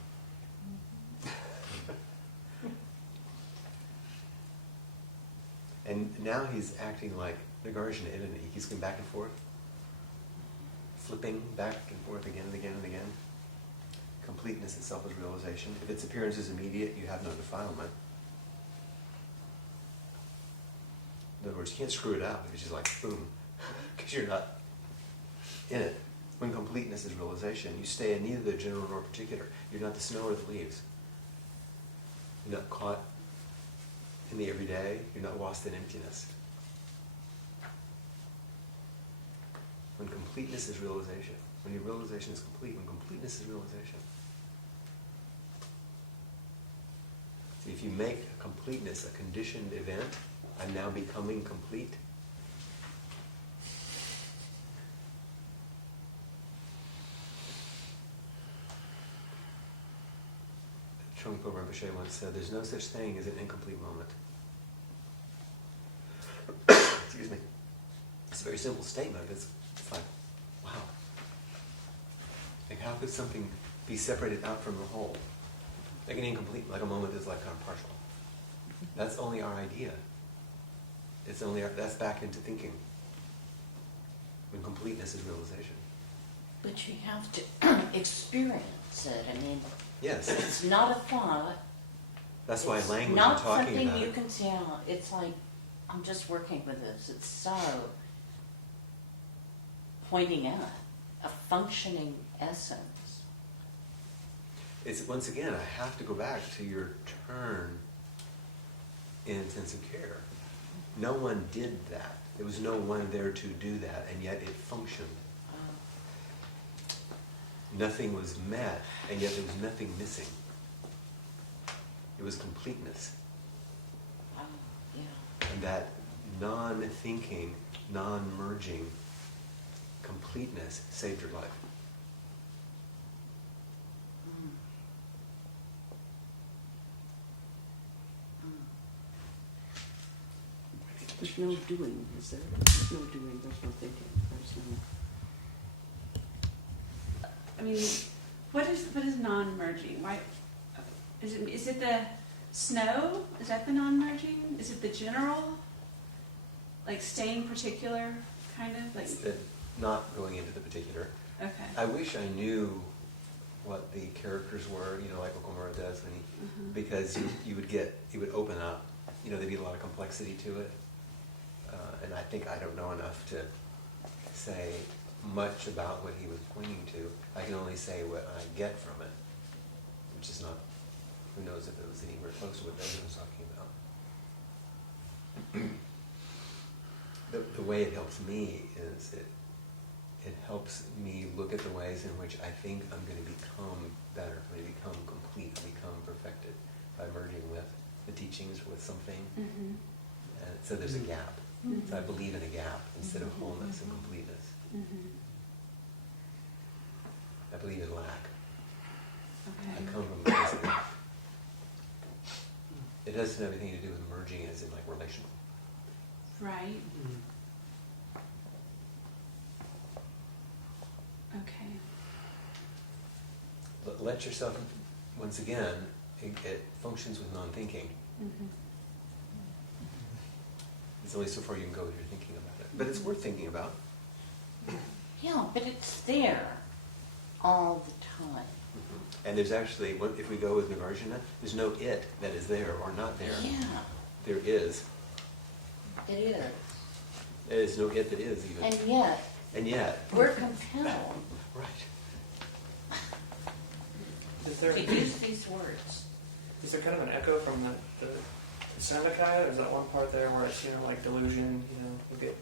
And now he's acting like Nagarjuna, isn't he? He's going back and forth, flipping back and forth again and again and again. Completeness itself is realization. If its appearance is immediate, you have no defilement. In other words, you can't screw it out. It's just like, boom, because you're not in it. When completeness is realization, you stay in neither the general nor particular. You're not the snow or the leaves. You're not caught in the everyday. You're not lost in emptiness. When completeness is realization, when your realization is complete, when completeness is realization. See, if you make completeness a conditioned event, I'm now becoming complete. Trungpa Rinpoche once said, there's no such thing as an incomplete moment. Excuse me. It's a very simple statement. It's like, wow. Like, how could something be separated out from the whole? Like an incomplete, like a moment is like kind of partial. That's only our idea. That's back into thinking. When completeness is realization. But you have to experience it. I mean, Yes. it's not a thought. That's why It's language not and talking something about you it. can see out. It's like, I'm just working with this. It's so pointing out a functioning essence. It's, once again, I have to go back to your turn in intensive care. No one did that. There was no one there to do that, and yet it functioned. Nothing was met, and yet there was nothing missing. It was completeness. Yeah. And that non-thinking, non-merging completeness saved your life. There's no doing, is there? There's no doing, there's no thinking, there's no... I mean, what is non-merging? Why is it the snow? Is that the non-merging? Is it the general? Like staying particular, kind of like. Not going into the particular. Okay. I wish I knew what the characters were, like Okomura does, when he, because you would open up, there'd be a lot of complexity to it. And I think I don't know enough to say much about what he was pointing to. I can only say what I get from it, which is not, who knows if it was anywhere close to what Dogen was talking about. The way it helps me is it helps me look at the ways in which I think I'm going to become better, I'm going to become complete, become perfected by merging with the teachings or with something. Mm-hmm. And so there's a gap. Mm-hmm. So I believe in a gap instead of wholeness and completeness. Mm-hmm. I believe in lack. Okay. I come from a place of lack. It doesn't have anything to do with merging as in like relational. Right. Okay. Let yourself, once again, it functions with non-thinking. Mm-hmm. It's only so far you can go if you're thinking about it. But it's worth thinking about. Yeah, but it's there all the time. And there's actually, if we go with Nagarjuna, there's no it that is there or not there. Yeah, There is. it is. There's no it that is even. And yet, yet. we're compelled Right. Is there to use these words. is there kind of an echo from the Sambhakaya? There's that one part there where it's like delusion. You get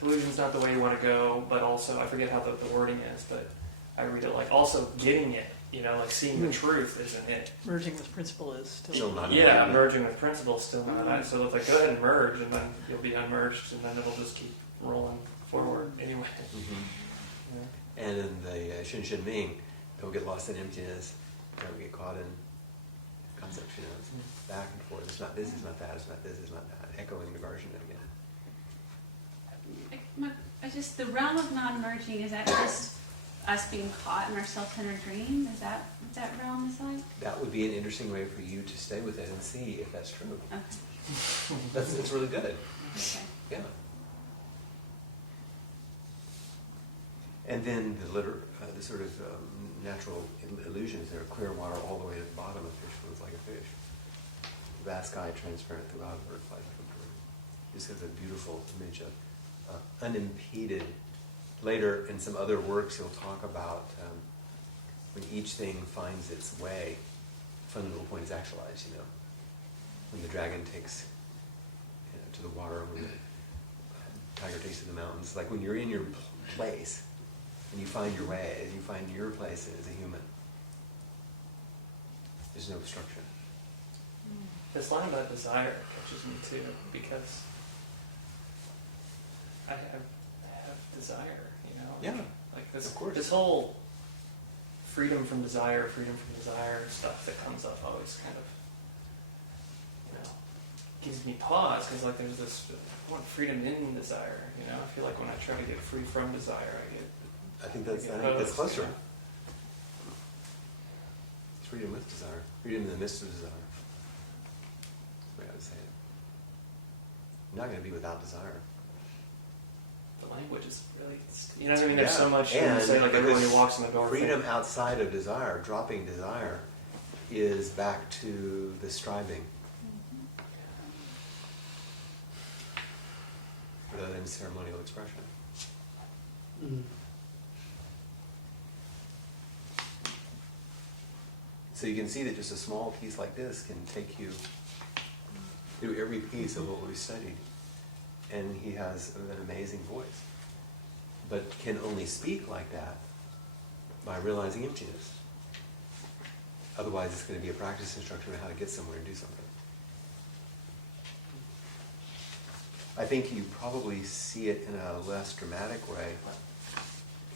delusion's not the way you want to go, but also I forget how the wording is, but I read it like also getting it. Like seeing the truth isn't it. Merging with principle is still... Still not Yeah, it. merging with principle still not it. So it's like go ahead and merge, and then you'll be unmerged, and then it'll just keep rolling forward anyway. Mm-hmm. Yeah. And in the Shin Ming, don't get lost in emptiness, don't get caught in concepts, it's back and forth. It's not this, it's not that, it's not this, it's not that. Echoing Nagarjuna again. The realm of non-merging, is that just us being caught in our self-centered dream? Is that what that realm is like? That would be an interesting way for you to stay with it and see if that's true. Okay. It's really good. Okay. Yeah. And then the sort of natural illusions there, clear water all the way to the bottom, a fish floats like a fish. Vast sky transparent throughout, a bird flies like a bird. This has a beautiful image of unimpeded. Later, in some other works, he'll talk about when each thing finds its way, the fundamental point is actualized, When the dragon takes to the water, when the tiger takes to the mountains. Like when you're in your place, and you find your way, and you find your place as a human. There's no obstruction. This line about desire catches me too, because I have desire, Yeah, Like this, of course. this whole freedom from desire stuff that comes up always kind of, gives me pause, because like there's this, I want freedom in desire, I feel like when I try to get free from desire, I think that's opposed, closer. you know? It's freedom with desire. Freedom in the midst of desire. That's the way I would say it. You're not going to be without desire. The language is really, you know what I mean? There's so much, and say like everybody who walks in the door. Freedom outside of desire, dropping desire, is back to the striving. Rather than ceremonial expression. So you can see that just a small piece like this can take you through every piece of what we've studied. And he has an amazing voice. But can only speak like that by realizing emptiness. Otherwise it's going to be a practice instruction on how to get somewhere and do something. I think you probably see it in a less dramatic way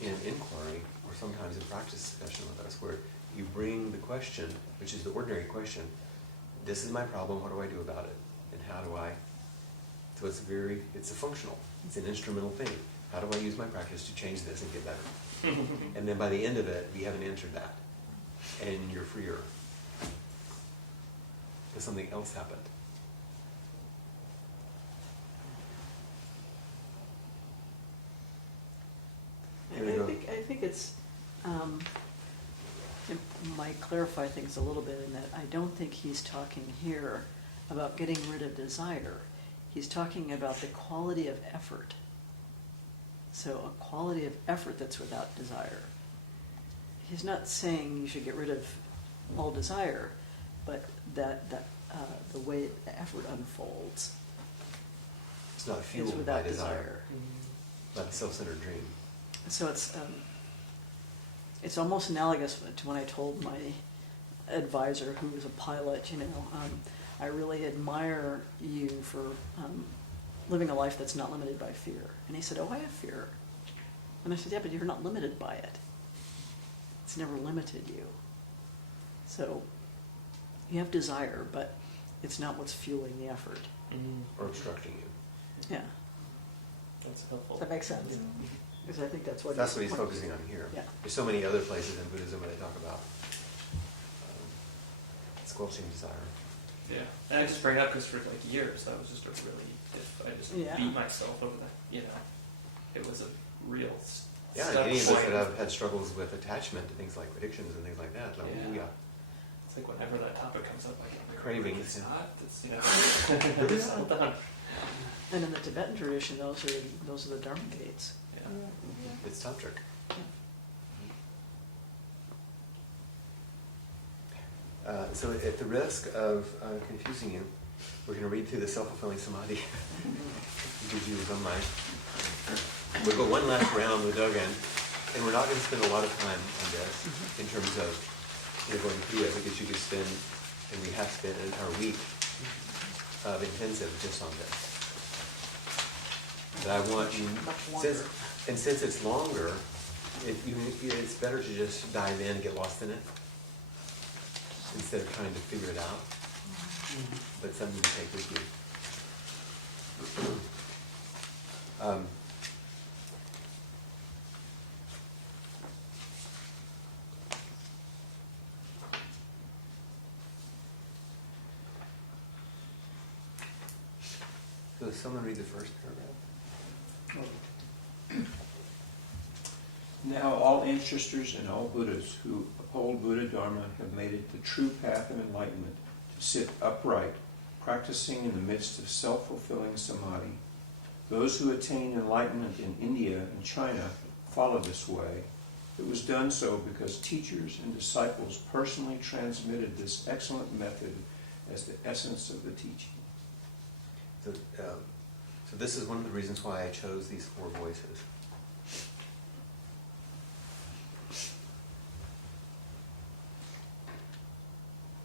in inquiry, or sometimes in practice discussion with us, where you bring the question, which is the ordinary question, this is my problem, what do I do about it? And how do I? So it's a functional, it's an instrumental thing. How do I use my practice to change this and get better? And then by the end of it, we haven't answered that. And you're freer. Because something else happened. I think it's, it might clarify things a little bit in that I don't think he's talking here about getting rid of desire. He's talking about the quality of effort. So a quality of effort that's without desire. He's not saying you should get rid of all desire, but that the way the effort unfolds It's not is fueled by without desire, by the self-centered dream. So it's almost analogous to when I told my advisor, who was a pilot, I really admire you for living a life that's not limited by fear. And he said, oh, I have fear. And I said, yeah, but you're not limited by it. It's never limited you. So you have desire, but it's not what's fueling the effort. Or obstructing you. Yeah. That's helpful. Does that make sense? Because I think that's what That's what he's focusing on here. Yeah. There's so many other places in Buddhism where they talk about squelching desire. Yeah, and I just bring it up because for like years that was just a really, I just beat myself over that, it was a real Yeah, stuck any of us point. that have had struggles with attachment to things like addictions and things like that, like, Yeah. It's like whenever that topic comes up, like, Cravings, it's yeah. not, it's, hold on. And in the Tibetan tradition, those are the Dharma gates. Yeah. it's tantric. So at the risk of confusing you, we're going to read through the self-fulfilling samadhi. Gives you his own mind. We'll go one last round with Dogen, and we're not going to spend a lot of time on this in terms of going through it, because you could spend, and we have spent an entire week of intensive just on this. But I want you, since it's longer, it's better to just dive in and get lost in it instead of trying to figure it out. But something to take with you. So does someone read the first paragraph? Now all ancestors and all Buddhas who uphold Buddha Dharma have made it the true path of enlightenment to sit upright, practicing in the midst of self-fulfilling samadhi. Those who attain enlightenment in India and China follow this way. It was done so because teachers and disciples personally transmitted this excellent method as the essence of the teaching. So this is one of the reasons why I chose these four voices.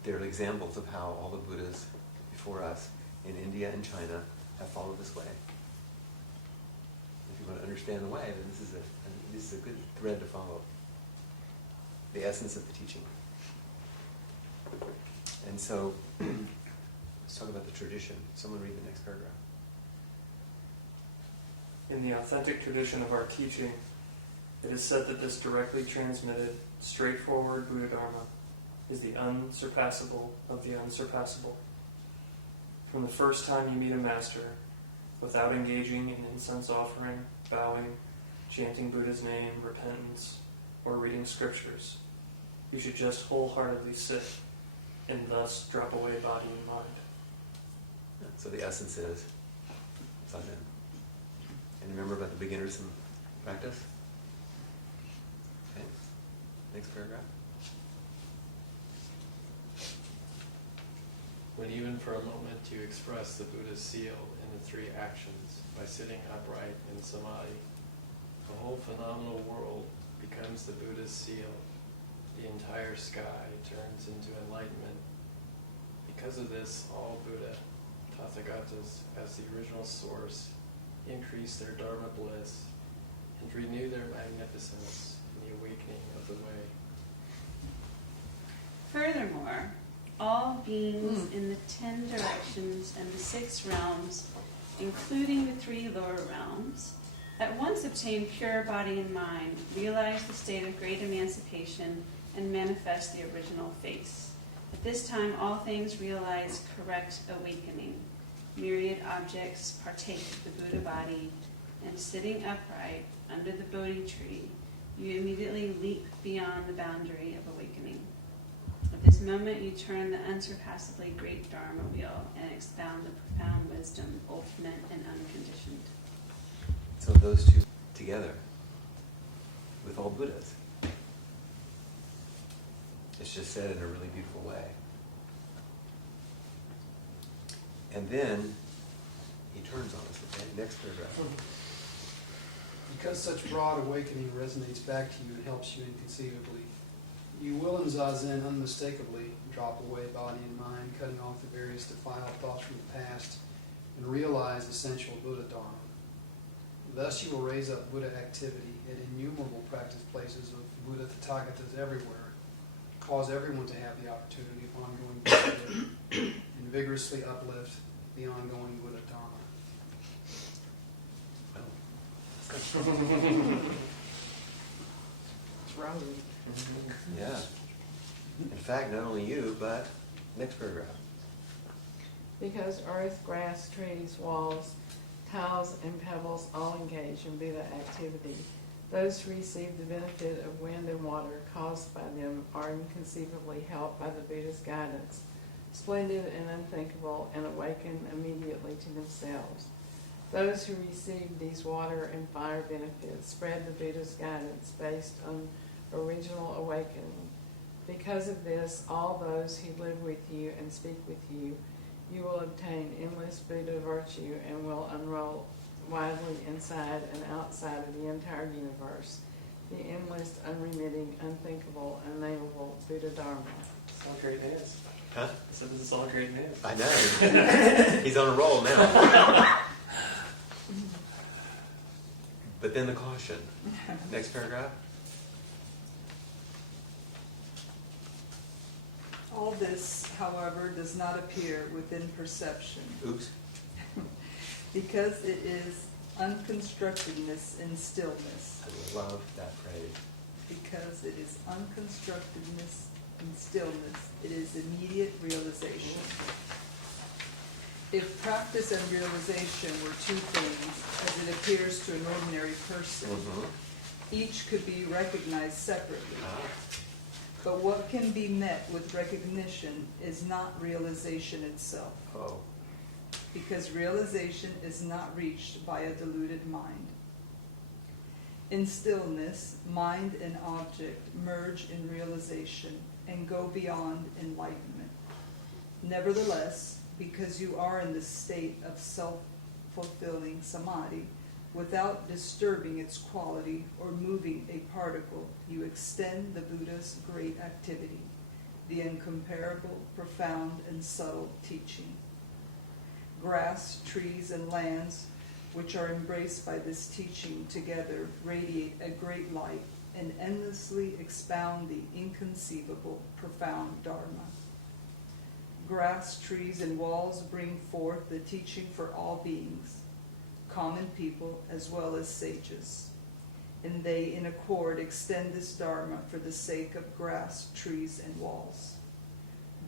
They're examples of how all the Buddhas before us in India and China have followed this way. If you want to understand the way, then this is a good thread to follow. the essence of the teaching. And so, let's talk about the tradition. Someone read the next paragraph. In the authentic tradition of our teaching, it is said that this directly transmitted, straightforward Buddha Dharma is the unsurpassable of the unsurpassable. From the first time you meet a master, without engaging in incense offering, bowing, chanting Buddha's name, repentance, or reading scriptures, you should just wholeheartedly sit and thus drop away body and mind. So the essence is Zazen. And remember about the beginners in practice? Okay. Next paragraph. When even for a moment you express the Buddha's seal in the three actions by sitting upright in samadhi, the whole phenomenal world becomes the Buddha's seal. The entire sky turns into enlightenment. Because of this, all Buddha, Tathagatas, as the original source, increase their Dharma bliss and renew their magnificence in the awakening of the way. Furthermore, all beings in the 10 directions and the 6 realms, including the 3 lower realms, at once obtain pure body and mind, realize the state of great emancipation, and manifest the original face. At this time, all things realize correct awakening. Myriad objects partake of the Buddha body, and sitting upright under the Bodhi tree, you immediately leap beyond the boundary of awakening. At this moment, you turn the unsurpassably great Dharma wheel and expound the profound wisdom, ultimate and unconditioned. So those two together with all Buddhas. It's just said in a really beautiful way. And then he turns on us, okay? Next paragraph. Because such broad awakening resonates back to you and helps you inconceivably, you will in Zazen unmistakably drop away body and mind, cutting off the various defiled thoughts from the past, and realize essential Buddha Dharma. Thus you will raise up Buddha activity at innumerable practice places of Buddha Tathagatas everywhere, cause everyone to have the opportunity of ongoing Buddha, and vigorously uplift the ongoing Buddha Dharma. It's rowdy. Yeah. In fact, not only you, but next paragraph. Because earth, grass, trees, walls, tiles, and pebbles all engage in Buddha activity, those who receive the benefit of wind and water caused by them are inconceivably helped by the Buddha's guidance, splendid and unthinkable, and awaken immediately to themselves. Those who receive these water and fire benefits spread the Buddha's guidance based on original awakening. Because of this, all those who live with you and speak with you, you will obtain endless Buddha virtue and will unroll widely inside and outside of the entire universe, the endless, unremitting, unthinkable, unnameable Buddha Dharma. It's all great news. Huh? I said this is all great news. I know. He's on a roll now. But then the caution. Next paragraph. All this, however, does not appear within perception, Oops. because it is unconstructedness in stillness. I love that phrase. Because it is unconstructedness in stillness, it is immediate realization. If practice and realization were 2 things, as it appears to an ordinary person, each could be recognized separately. But what can be met with recognition is not realization itself, Oh. because realization is not reached by a deluded mind. In stillness, mind and object merge in realization and go beyond enlightenment. Nevertheless, because you are in the state of self-fulfilling samadhi, without disturbing its quality or moving a particle, you extend the Buddha's great activity, the incomparable, profound, and subtle teaching. Grass, trees, and lands, which are embraced by this teaching together, radiate a great light and endlessly expound the inconceivable, profound Dharma. Grass, trees, and walls bring forth the teaching for all beings, common people as well as sages. And they in accord extend this Dharma for the sake of grass, trees, and walls.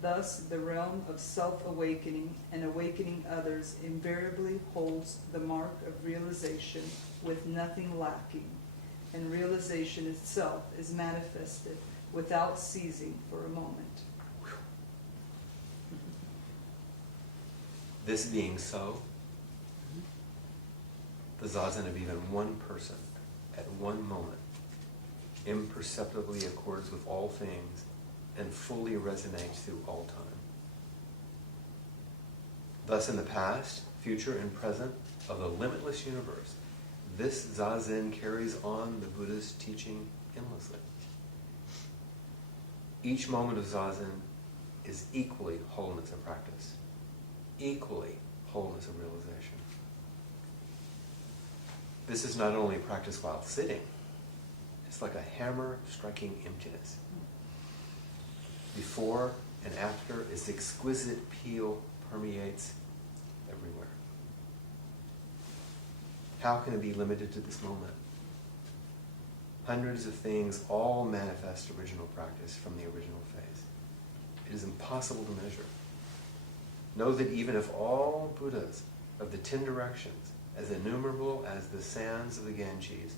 Thus, the realm of self-awakening and awakening others invariably holds the mark of realization with nothing lacking, and realization itself is manifested without ceasing for a moment. This being so, the zazen of even one person at one moment imperceptibly accords with all things and fully resonates through all time. Thus, in the past, future, and present of the limitless universe, this zazen carries on the Buddha's teaching endlessly. Each moment of zazen is equally wholeness of practice, equally wholeness of realization. This is not only practice while sitting, it's like a hammer striking emptiness. Before and after, its exquisite peal permeates everywhere. How can it be limited to this moment? Hundreds of things all manifest original practice from the original phase. It is impossible to measure. Know that even if all Buddhas of the 10 directions, as innumerable as the sands of the Ganges,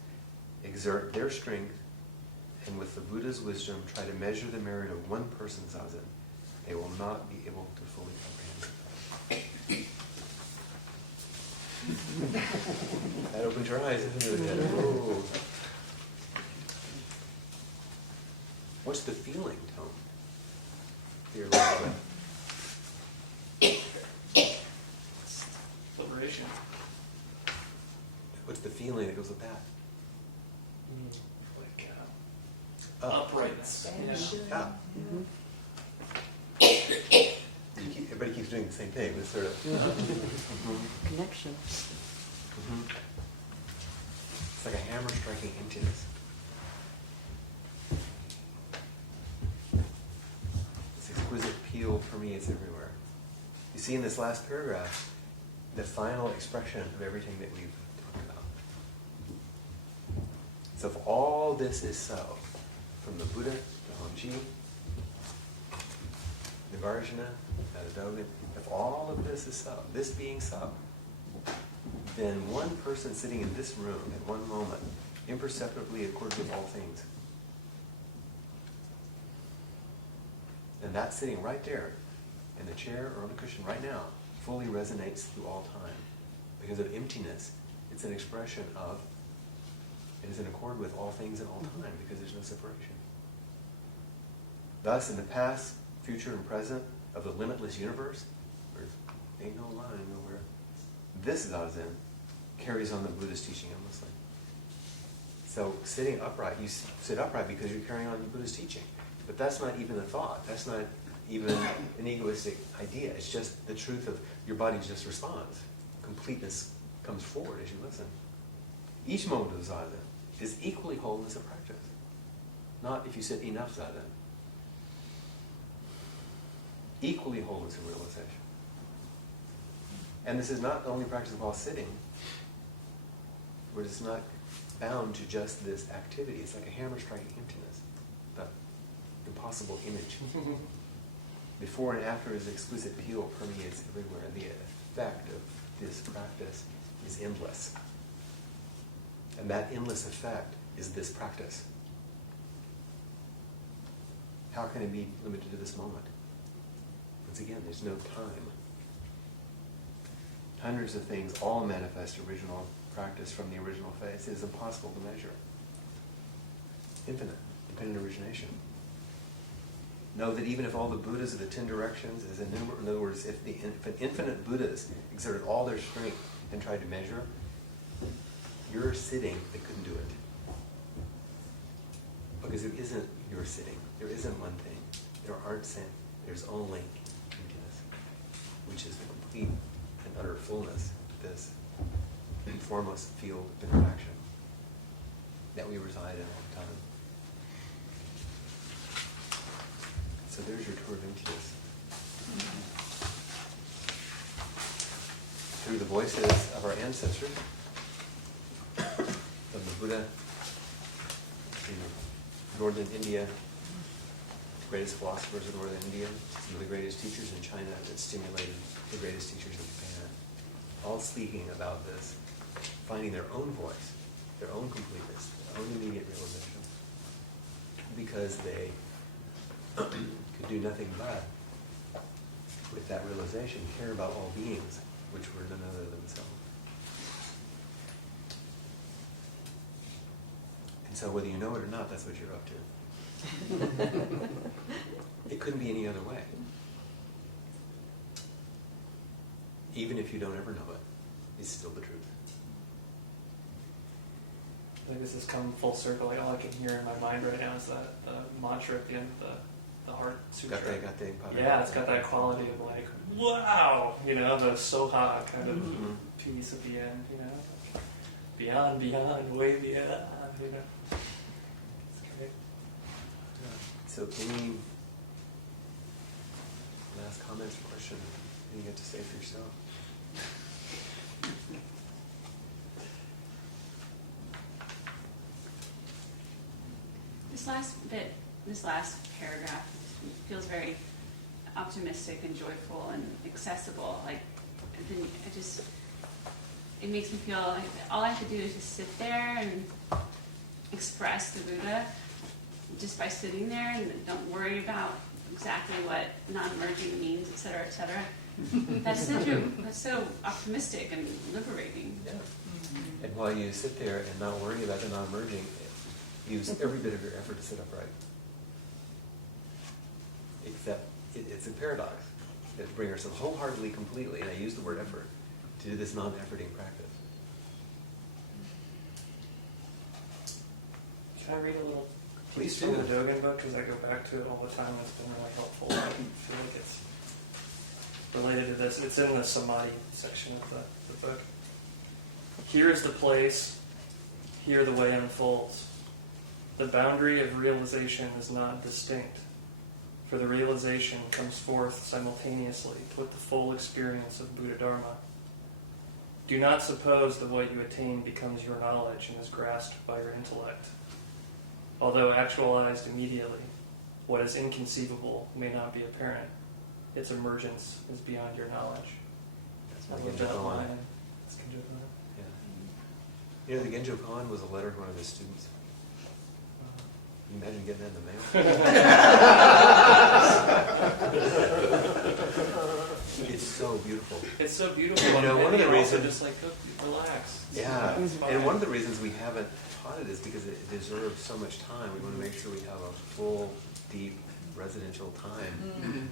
exert their strength and with the Buddha's wisdom try to measure the merit of one person's zazen, they will not be able to fully comprehend it. That opens your eyes, isn't it? Oh. What's the feeling, Tom? Here, Liberation. what's the feeling that goes with that? Like uprightness. Yeah. Everybody keeps doing the same thing. This sort of Connection. It's like a hammer striking emptiness. This exquisite peal permeates everywhere. You see in this last paragraph the final expression of everything that we've talked about. So if all this is so, from the Buddha to Hongzhi, Nagarjuna, Dogen, if all of this is so, this being so, then one person sitting in this room at one moment imperceptibly accords with all things. And that sitting right there in the chair or on the cushion right now fully resonates through all time. Because of emptiness, it's an expression of, it is in accord with all things in all time because there's no separation. Thus, in the past, future, and present of the limitless universe, there ain't no line nowhere, this zazen carries on the Buddha's teaching endlessly. So sitting upright, you sit upright because you're carrying on the Buddha's teaching. But that's not even a thought. That's not even an egoistic idea. It's just the truth of your body just responds. Completeness comes forward as you listen. Each moment of zazen is equally wholeness of practice. Not if you sit enough zazen. Equally wholeness of realization. And this is not only practice while sitting, where it's not bound to just this activity. It's like a hammer striking emptiness. The impossible image. Before and after his exquisite peal permeates everywhere, and the effect of this practice is endless. And that endless effect is this practice. How can it be limited to this moment? Once again, there's no time. Hundreds of things all manifest original practice from the original phase. It is impossible to measure. Infinite, dependent origination. Know that even if all the Buddhas of the 10 directions, in other words, if infinite Buddhas exerted all their strength and tried to measure, you're sitting, they couldn't do it. Because it isn't your sitting. There isn't one thing. There aren't sin. There's only emptiness, which is the complete and utter fullness of this formless field of interaction that we reside in all the time. So there's your tour of Emptiness. Through the voices of our ancestors, of the Buddha in northern India, the greatest philosophers of northern India, some of the greatest teachers in China that stimulated the greatest teachers in Japan, all speaking about this, finding their own voice, their own completeness, their own immediate realization, because they could do nothing but, with that realization, care about all beings, which were none other than themselves. And so whether you know it or not, that's what you're up to. It couldn't be any other way. Even if you don't ever know it, it's still the truth. I think this has come full circle. Like all I can hear in my mind right now is that the mantra at the end of the Heart Sutra. Yeah, it's got that quality of like, wow, the soha kind of piece at the end, beyond, way beyond, It's great. So any last comments or questions you get to say for yourself? This last paragraph feels very optimistic and joyful and accessible. It makes me feel like all I have to do is just sit there and express the Buddha just by sitting there, and don't worry about exactly what non-merging means, et cetera, et cetera. That's so optimistic and liberating. Yeah. And while you sit there and not worry about the non-merging, use every bit of your effort to sit upright. Except it's a paradox. We have to bring ourselves wholeheartedly, completely, and I use the word effort, to do this non-efforting practice. Can I read a little Please piece from do. the Dogen book? Because I go back to it all the time. It's been really helpful. I feel like it's related to this. It's in the Samadhi section of the book. Here is the place, here the way unfolds. The boundary of realization is not distinct, for the realization comes forth simultaneously with the full experience of Buddha Dharma. Do not suppose that what you attain becomes your knowledge and is grasped by your intellect. Although actualized immediately, what is inconceivable may not be apparent. Its emergence is beyond your knowledge. That's I what love Genjo that Khan. line. That's Genjo Khan. Yeah. The Genjo Khan was a letter to one of his students. Can you imagine getting that in the mail? It's so beautiful. It's so beautiful. One of the reasons, just like relax. Yeah, and one of the reasons we haven't taught it is because it deserves so much time. We want to make sure we have a full, deep, residential time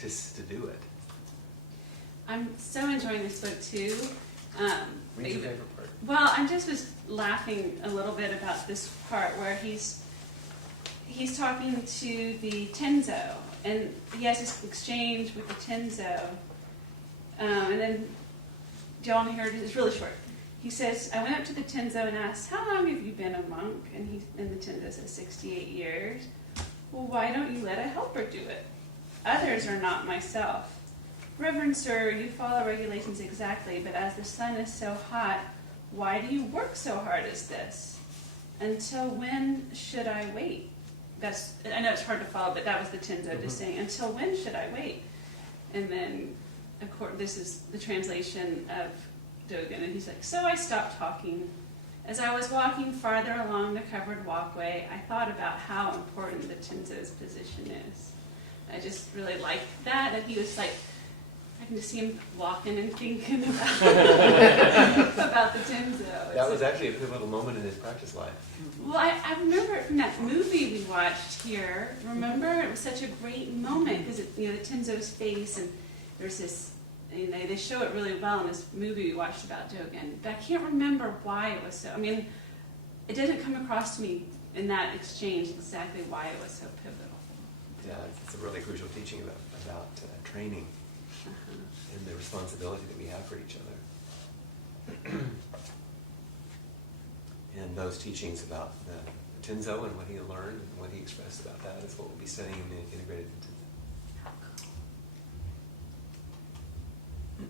just to do it. I'm so enjoying this book too. Read your favorite part. Well, I just was laughing a little bit about this part where he's talking to the Tenzo, and he has this exchange with the Tenzo, and then do you all want to hear it? It's really short. He says, I went up to the Tenzo and asked, how long have you been a monk? And the Tenzo says, 68 years. Well, why don't you let a helper do it? Others are not myself. Reverend sir, you follow regulations exactly, but as the sun is so hot, why do you work so hard as this? Until when should I wait? I know it's hard to follow, but that was the Tenzo just saying, until when should I wait? And then, of course, this is the translation of Dogen, and he's like, so I stopped talking. As I was walking farther along the covered walkway, I thought about how important the Tenzo's position is. I just really liked that he was like, I can just see him walking and thinking about, about the Tenzo. That was actually a pivotal moment in his practice life. Well, I remember it from that movie we watched here. Remember? It was such a great moment because, the Tenzo's face, and there's this, they show it really well in this movie we watched about Dogen. But I can't remember why it was so. It doesn't come across to me in that exchange exactly why it was so pivotal. Yeah, it's a really crucial teaching about training and the responsibility that we have for each other. And those teachings about the Jinzo and what he learned and what he expressed about that is what we'll be studying and integrated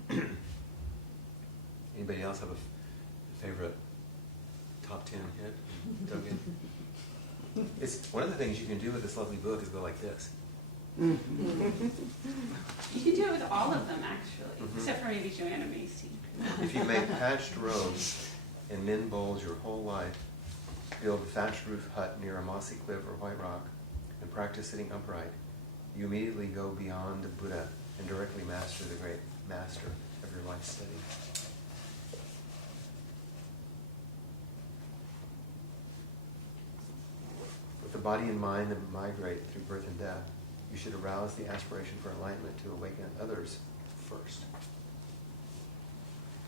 into. Anybody else have a favorite top 10 hit? Dogen? It's one of the things you can do with this lovely book is go like this. You can do it with all of them, actually, except for maybe Joanna Macy. If you make patched robes and men bowls your whole life, build a thatched roof hut near a mossy cliff or white rock, and practice sitting upright, you immediately go beyond the Buddha and directly master the great master of your life study. With the body and mind that migrate through birth and death, you should arouse the aspiration for enlightenment to awaken others first.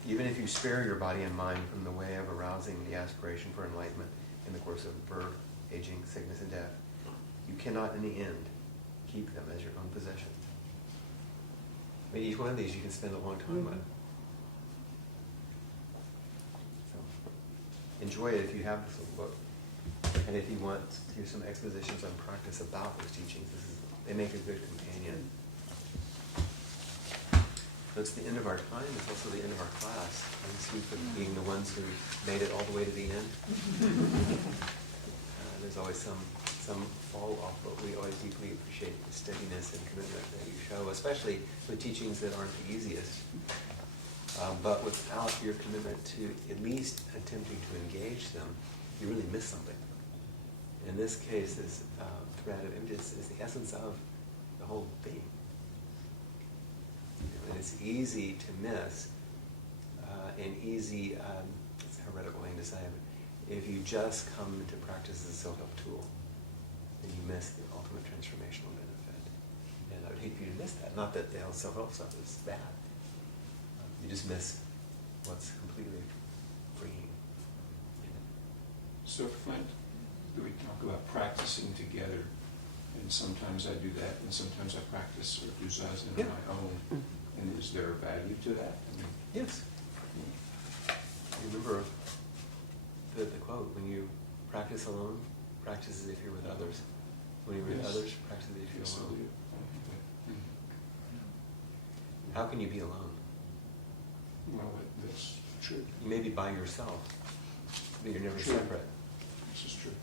Even if you spare your body and mind from the way of arousing the aspiration for enlightenment in the course of birth, aging, sickness, and death, you cannot in the end keep them as your own possession. I mean, each one of these you can spend a long time with. So, enjoy it if you have this little book. And if you want to do some expositions on practice about those teachings, they make a good companion. So it's the end of our time. It's also the end of our class. Thanks you for being the ones who made it all the way to the end. There's always some fall off, but we always deeply appreciate the steadiness and commitment that you show, especially with teachings that aren't the easiest. But without your commitment to at least attempting to engage them, you really miss something. In this case, this thread of emptiness is the essence of the whole thing. And it's easy to miss, and easy, it's a heretical thing to say, but if you just come to practice as a self-help tool, then you miss the ultimate transformational benefit. And I would hate for you to miss that. Not that the self-help stuff is bad. You just miss what's completely freeing. So Flint, we talk about practicing together, and sometimes I do that, and sometimes I practice or do zazen on my own. And is there a value to that? I mean, Yes. Remember the quote, when you practice alone, practice as if you're with others. When you're with others, practice as if you're yes, alone. I do. How can you be alone? Well, that's true. You may be by yourself, but you're never True. separate. This is true.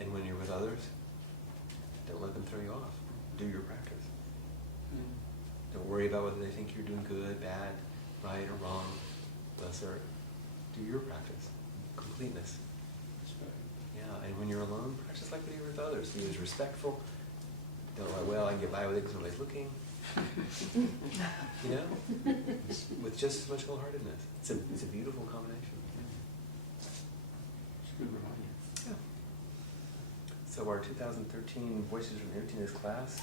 And when you're with others, don't let them throw you off. Do your practice. Don't worry about whether they think you're doing good, bad, right, or wrong, lesser. Do your practice. Completeness. That's right. Yeah, and when you're alone, practice like when you're with others. Be as respectful. Don't like, well, I can get by with it because nobody's looking. You know? With just as much wholeheartedness. It's a beautiful combination. It's a good reminder. Yeah. So our 2013 Voices from Emptiness class